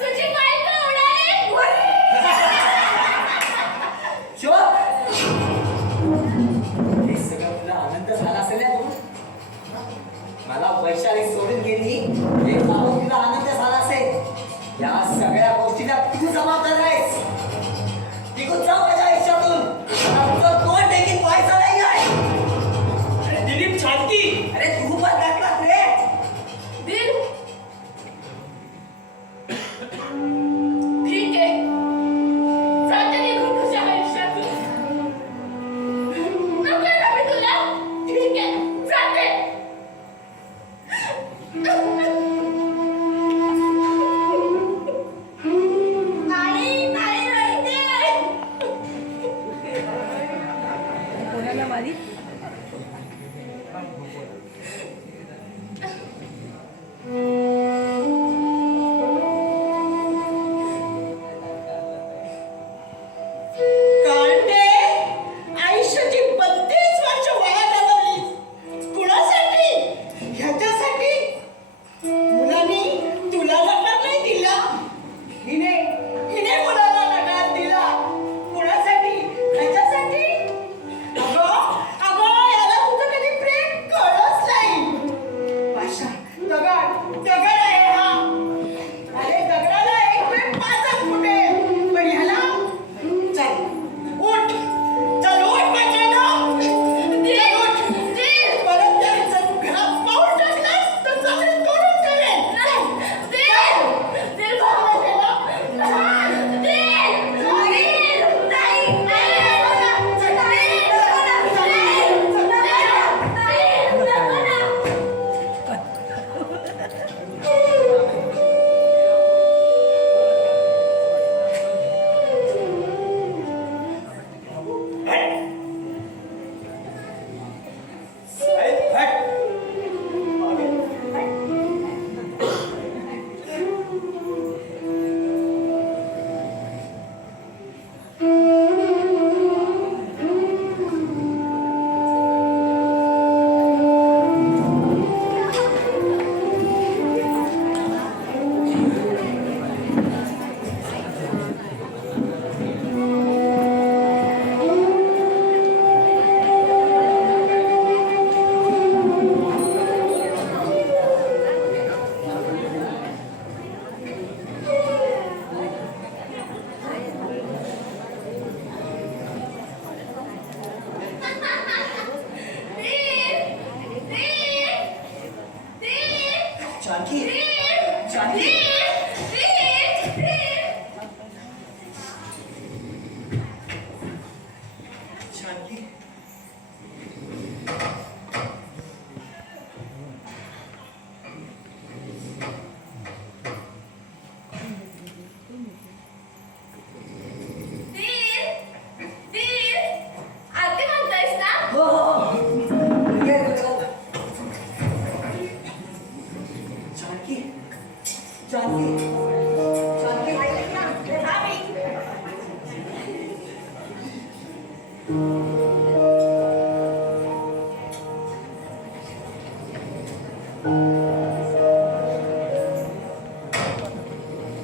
तुझी बायको उडाली. शिवा, हे सगळं तुला आनंद झाला असेल ना तू? मला वैशाली सोडून गेली हे पाहून तुला आनंद झाला असेल. या सगळ्या गोष्टीला तू जबाबदार आहेस. निघून जा माझ्या आयुष्यातून. मला तुझं तोंड देखील पाहायचं नाही आहे. अरे दिलीप छानकी. अरे तू पण टाकलास रे. दिल, ठीक आहे, जाते निघून तुझ्या आयुष्यातून. नकोय ना मी तुला. ठीक आहे, जाते. नाही, नाही राहते. कांटे, आयुष्याची 32 वर्ष वाया घालवली. कुणासाठी? ह्याच्यासाठी? मुलांनी तुला नकार नाही दिला. हिने हिने मुलाला नकार दिला. कुणासाठी? ह्याच्यासाठी? अगं जानकी प्रेम जानकी प्रेम प्रेम जानकी दीर दीर आरती म्हणतोयस ना हो ये जानकी जानकी जानकी हा मी.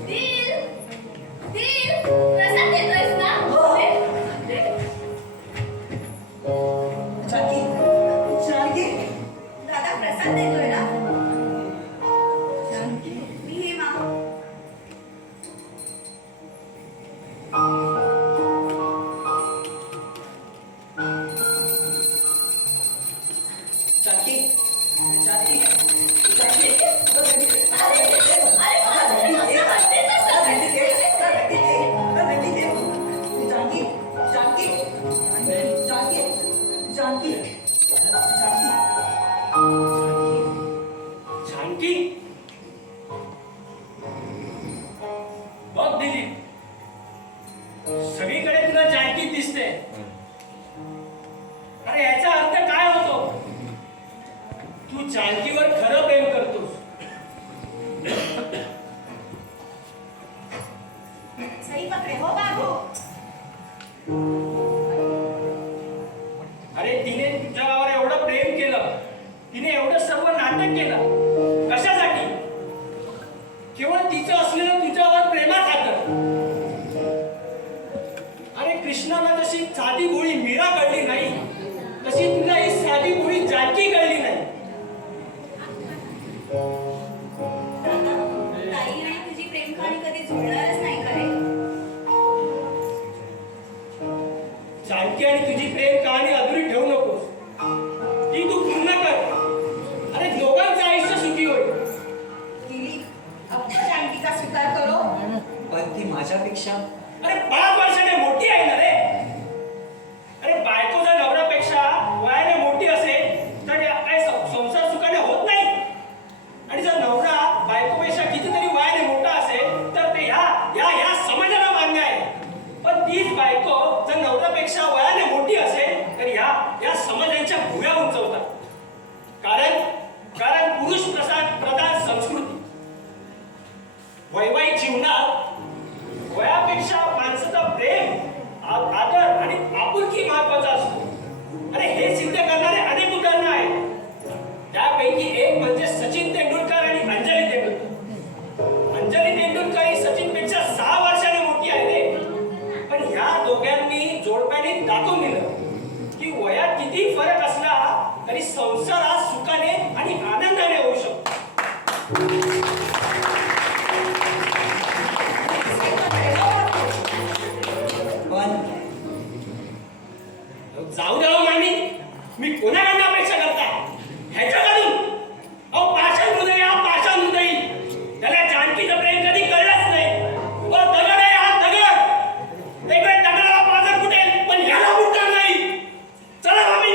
दीर दीर प्रसाद देतोयस ना दीर जानकी जानकी दादा प्रसाद देतोय ना मी हे मा जानकी जानकी जानकी अरे माझं हसतेच असतं. जानकी जानकी जानकी जानकी जानकी जानकी बघ दिली सगळीकडे तुला जानकी दिसते. अरे याचा अर्थ काय होतो? तू जानकीवर खरं प्रेम करतोस. सई पकडे हो बाबू. अरे तिने तुझ्यावर एवढं प्रेम केलं, तिने एवढं सर्व नाटक केलं कशासाठी? केवळ तिचं असलेलं तुझ्यावर प्रेमाखातर. अरे कृष्णाला जशी साधी गोळी मीरा कळली नाही, तशी तुला ही साधी गोळी जानकी कळली नाही. ताई आणि तुझी प्रेम कहाणी कधी जुळणारच नाही खरे. जानकी आणि तुझी प्रेम कहाणी अधुरी ठेवू नकोस, ती तू पूर्ण कर. अरे दोघांचं आयुष्य सुखी होईल. दिली अब जानकी का स्वीकार करो. पण ती माझ्यापेक्षा अरे 5 वर्षाने मोठी आहे ना रे. अरे बायको जर नवऱ्यापेक्षा वयाने मोठी असेल तर काय संसार सुखाने होत नाही. आणि जर नवरा बायकोपेक्षा कितीतरी वयाने मोठा असेल तर ते ह्या समाजाला मान्य आहे. पण तीच बायको जर नवऱ्यापेक्षा वयाने मोठी असेल तर या समाजांच्या भुव्या उंचवतात. कारण पुरुष प्रधान संस्कृती. वैवाहिक जीवनात वयापेक्षा माणसाचा प्रेम, आदर आणि आपुलकी महत्वाचा असतो. अरे हे सिद्ध करणारे अनेक उदाहरणं आहेत. त्यापैकी एक म्हणजे सचिन तेंडुलकर आणि अंजली तेंडुलकर. अंजली तेंडुलकर ही सचिनपेक्षा 6 वर्षाने मोठी आहे रे. पण ह्या दोघांनी जोडप्याने दाखवून दिलं की वयात किती फरक असला तरी संसार हा सुखाने आणि आनंदाने होऊ शकतो. पण जाऊ द्यावं मामी, मी कोणाकडनं अपेक्षा करता ह्याच्याकडून? अहो पाषाण हृदय हा पाषाण हृदय, त्याला जानकीचं प्रेम कधी कळलंच नाही. दगड आहे हा दगड. वेगळे दगडाला पाजर फुटेल पण ह्याला फुटणार नाही. चला मामी.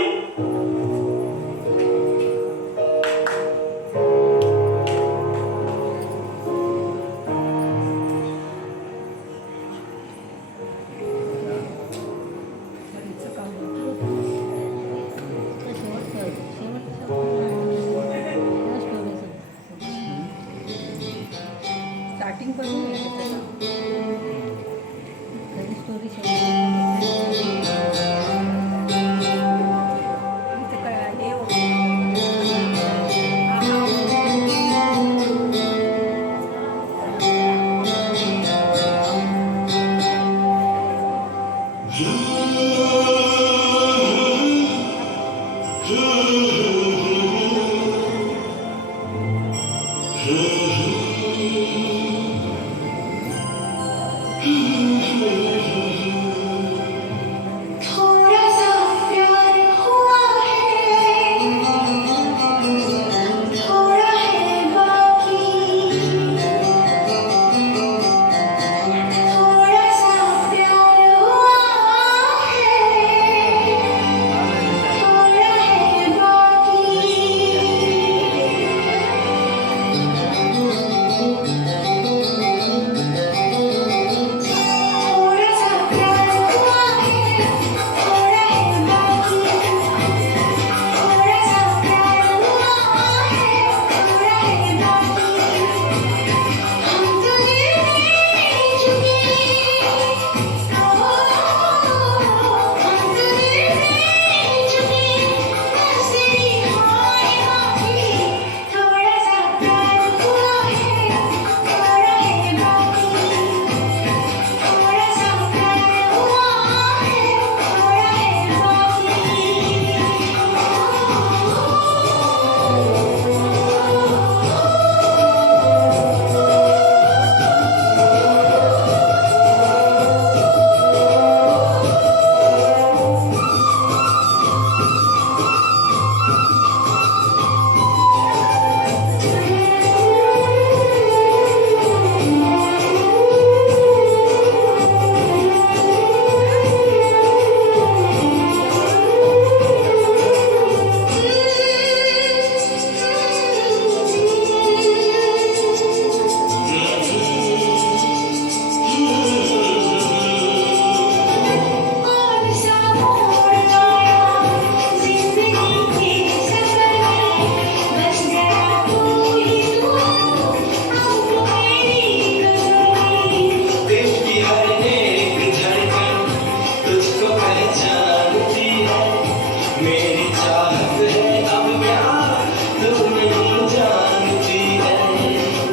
मेरी चाहत है अब प्यार तू नहीं जानती है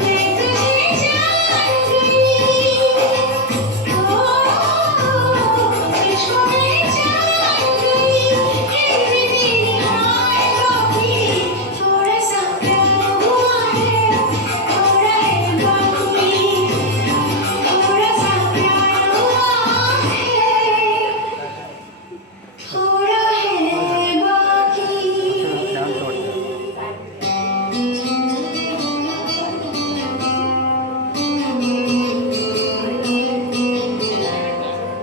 मैं तुझे जान गई ओ तुझको मैं जान गई फिर भी मेरी हाय बाकी थोड़ा सा प्यार हुआ है थोड़ा है बाकी थोड़ा सा प्यार हुआ है थोड़ा है बाकी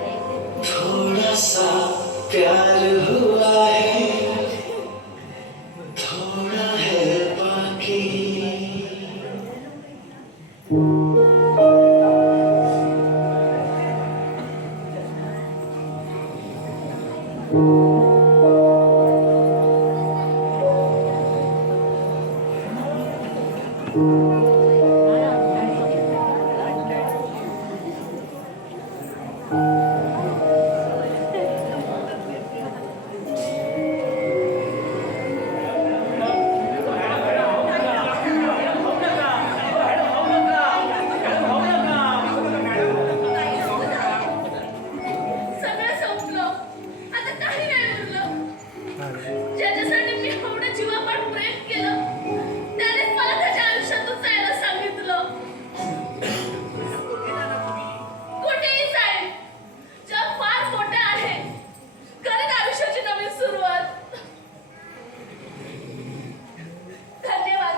थोड़ा सा प्यार हुआ है थोड़ा है बाकी सगळं संपलं आता काही नाही उरलं ज्याच्यासाठी मी एवढं जीवापाड प्रेम केलं त्यानेच मला त्याच्या आयुष्यातून जायला सांगितलं कुठेही जाईल जग फार मोठे आहे करेन आयुष्याची नवीन सुरुवात धन्यवाद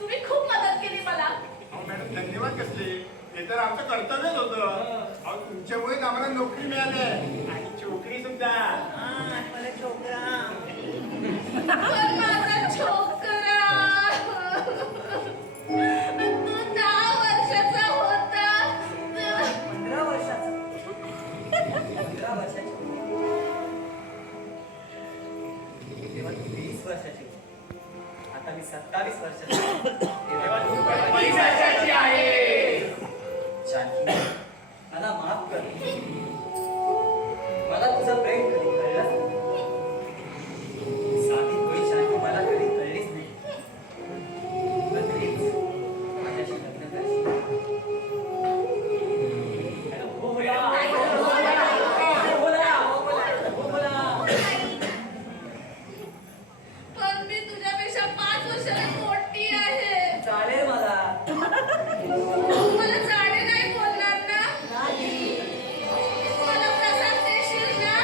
तुम्ही खूप मदत केली मला अहो मॅडम धन्यवाद कसले हे तर आमचं कर्तव्यच होतं अहो तुमच्यामुळेच आम्हाला नोकरी मिळाली आहे आणि छोकरी सुद्धा मला छोकरा पण माझा छोकरा तू 10 वर्षाचा होता 15 वर्षाचं 15 वर्षाची तेव्हा तू 20 वर्षाची होती. आता मी 27 वर्षाची तेव्हा तू 25 वर्षाची आहे जानकी मला माफ कर मला तुझं प्रेम कधी कळलंच नाही. साधी होई जानकी मला कधी कळलीच नाही पण तरीच माझ्याशी लग्न करशील पण मी तुझ्यापेक्षा 5 वर्षांनी मोठी आहे चालेल मला मला चाळे नाही बोलणार ना मला प्रसाद देशील ना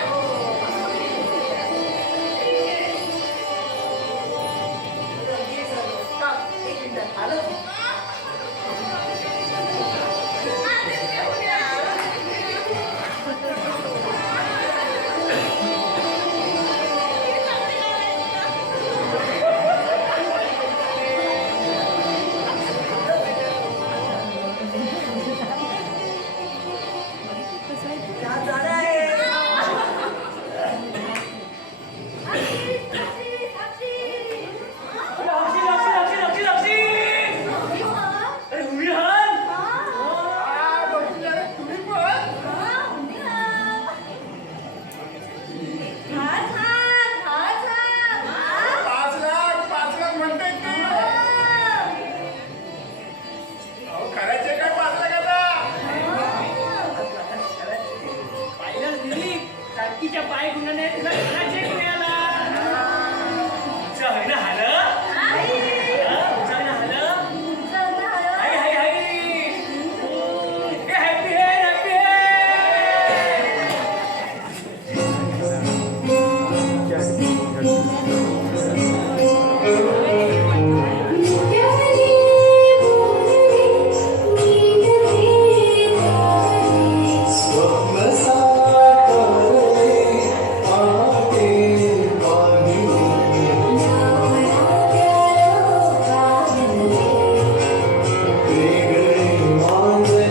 एक मिनिट आलं आधीच घेऊन या. किती चांगली आहे तुला. चहा झाला आहे तुम्ही पण 5 लाख म्हणताय ते अहो खऱ्याचे काय 5 लाख आता पाहिलं दिलीप टाकीच्या पाय गुणाने तुला खरा चेक मिळाला तुमचं होय ना हालं तुमचं ना हालं हाय हाय hi happy head happy head स्वप्न साकारले आटे वाचले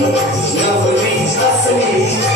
नवरी हसली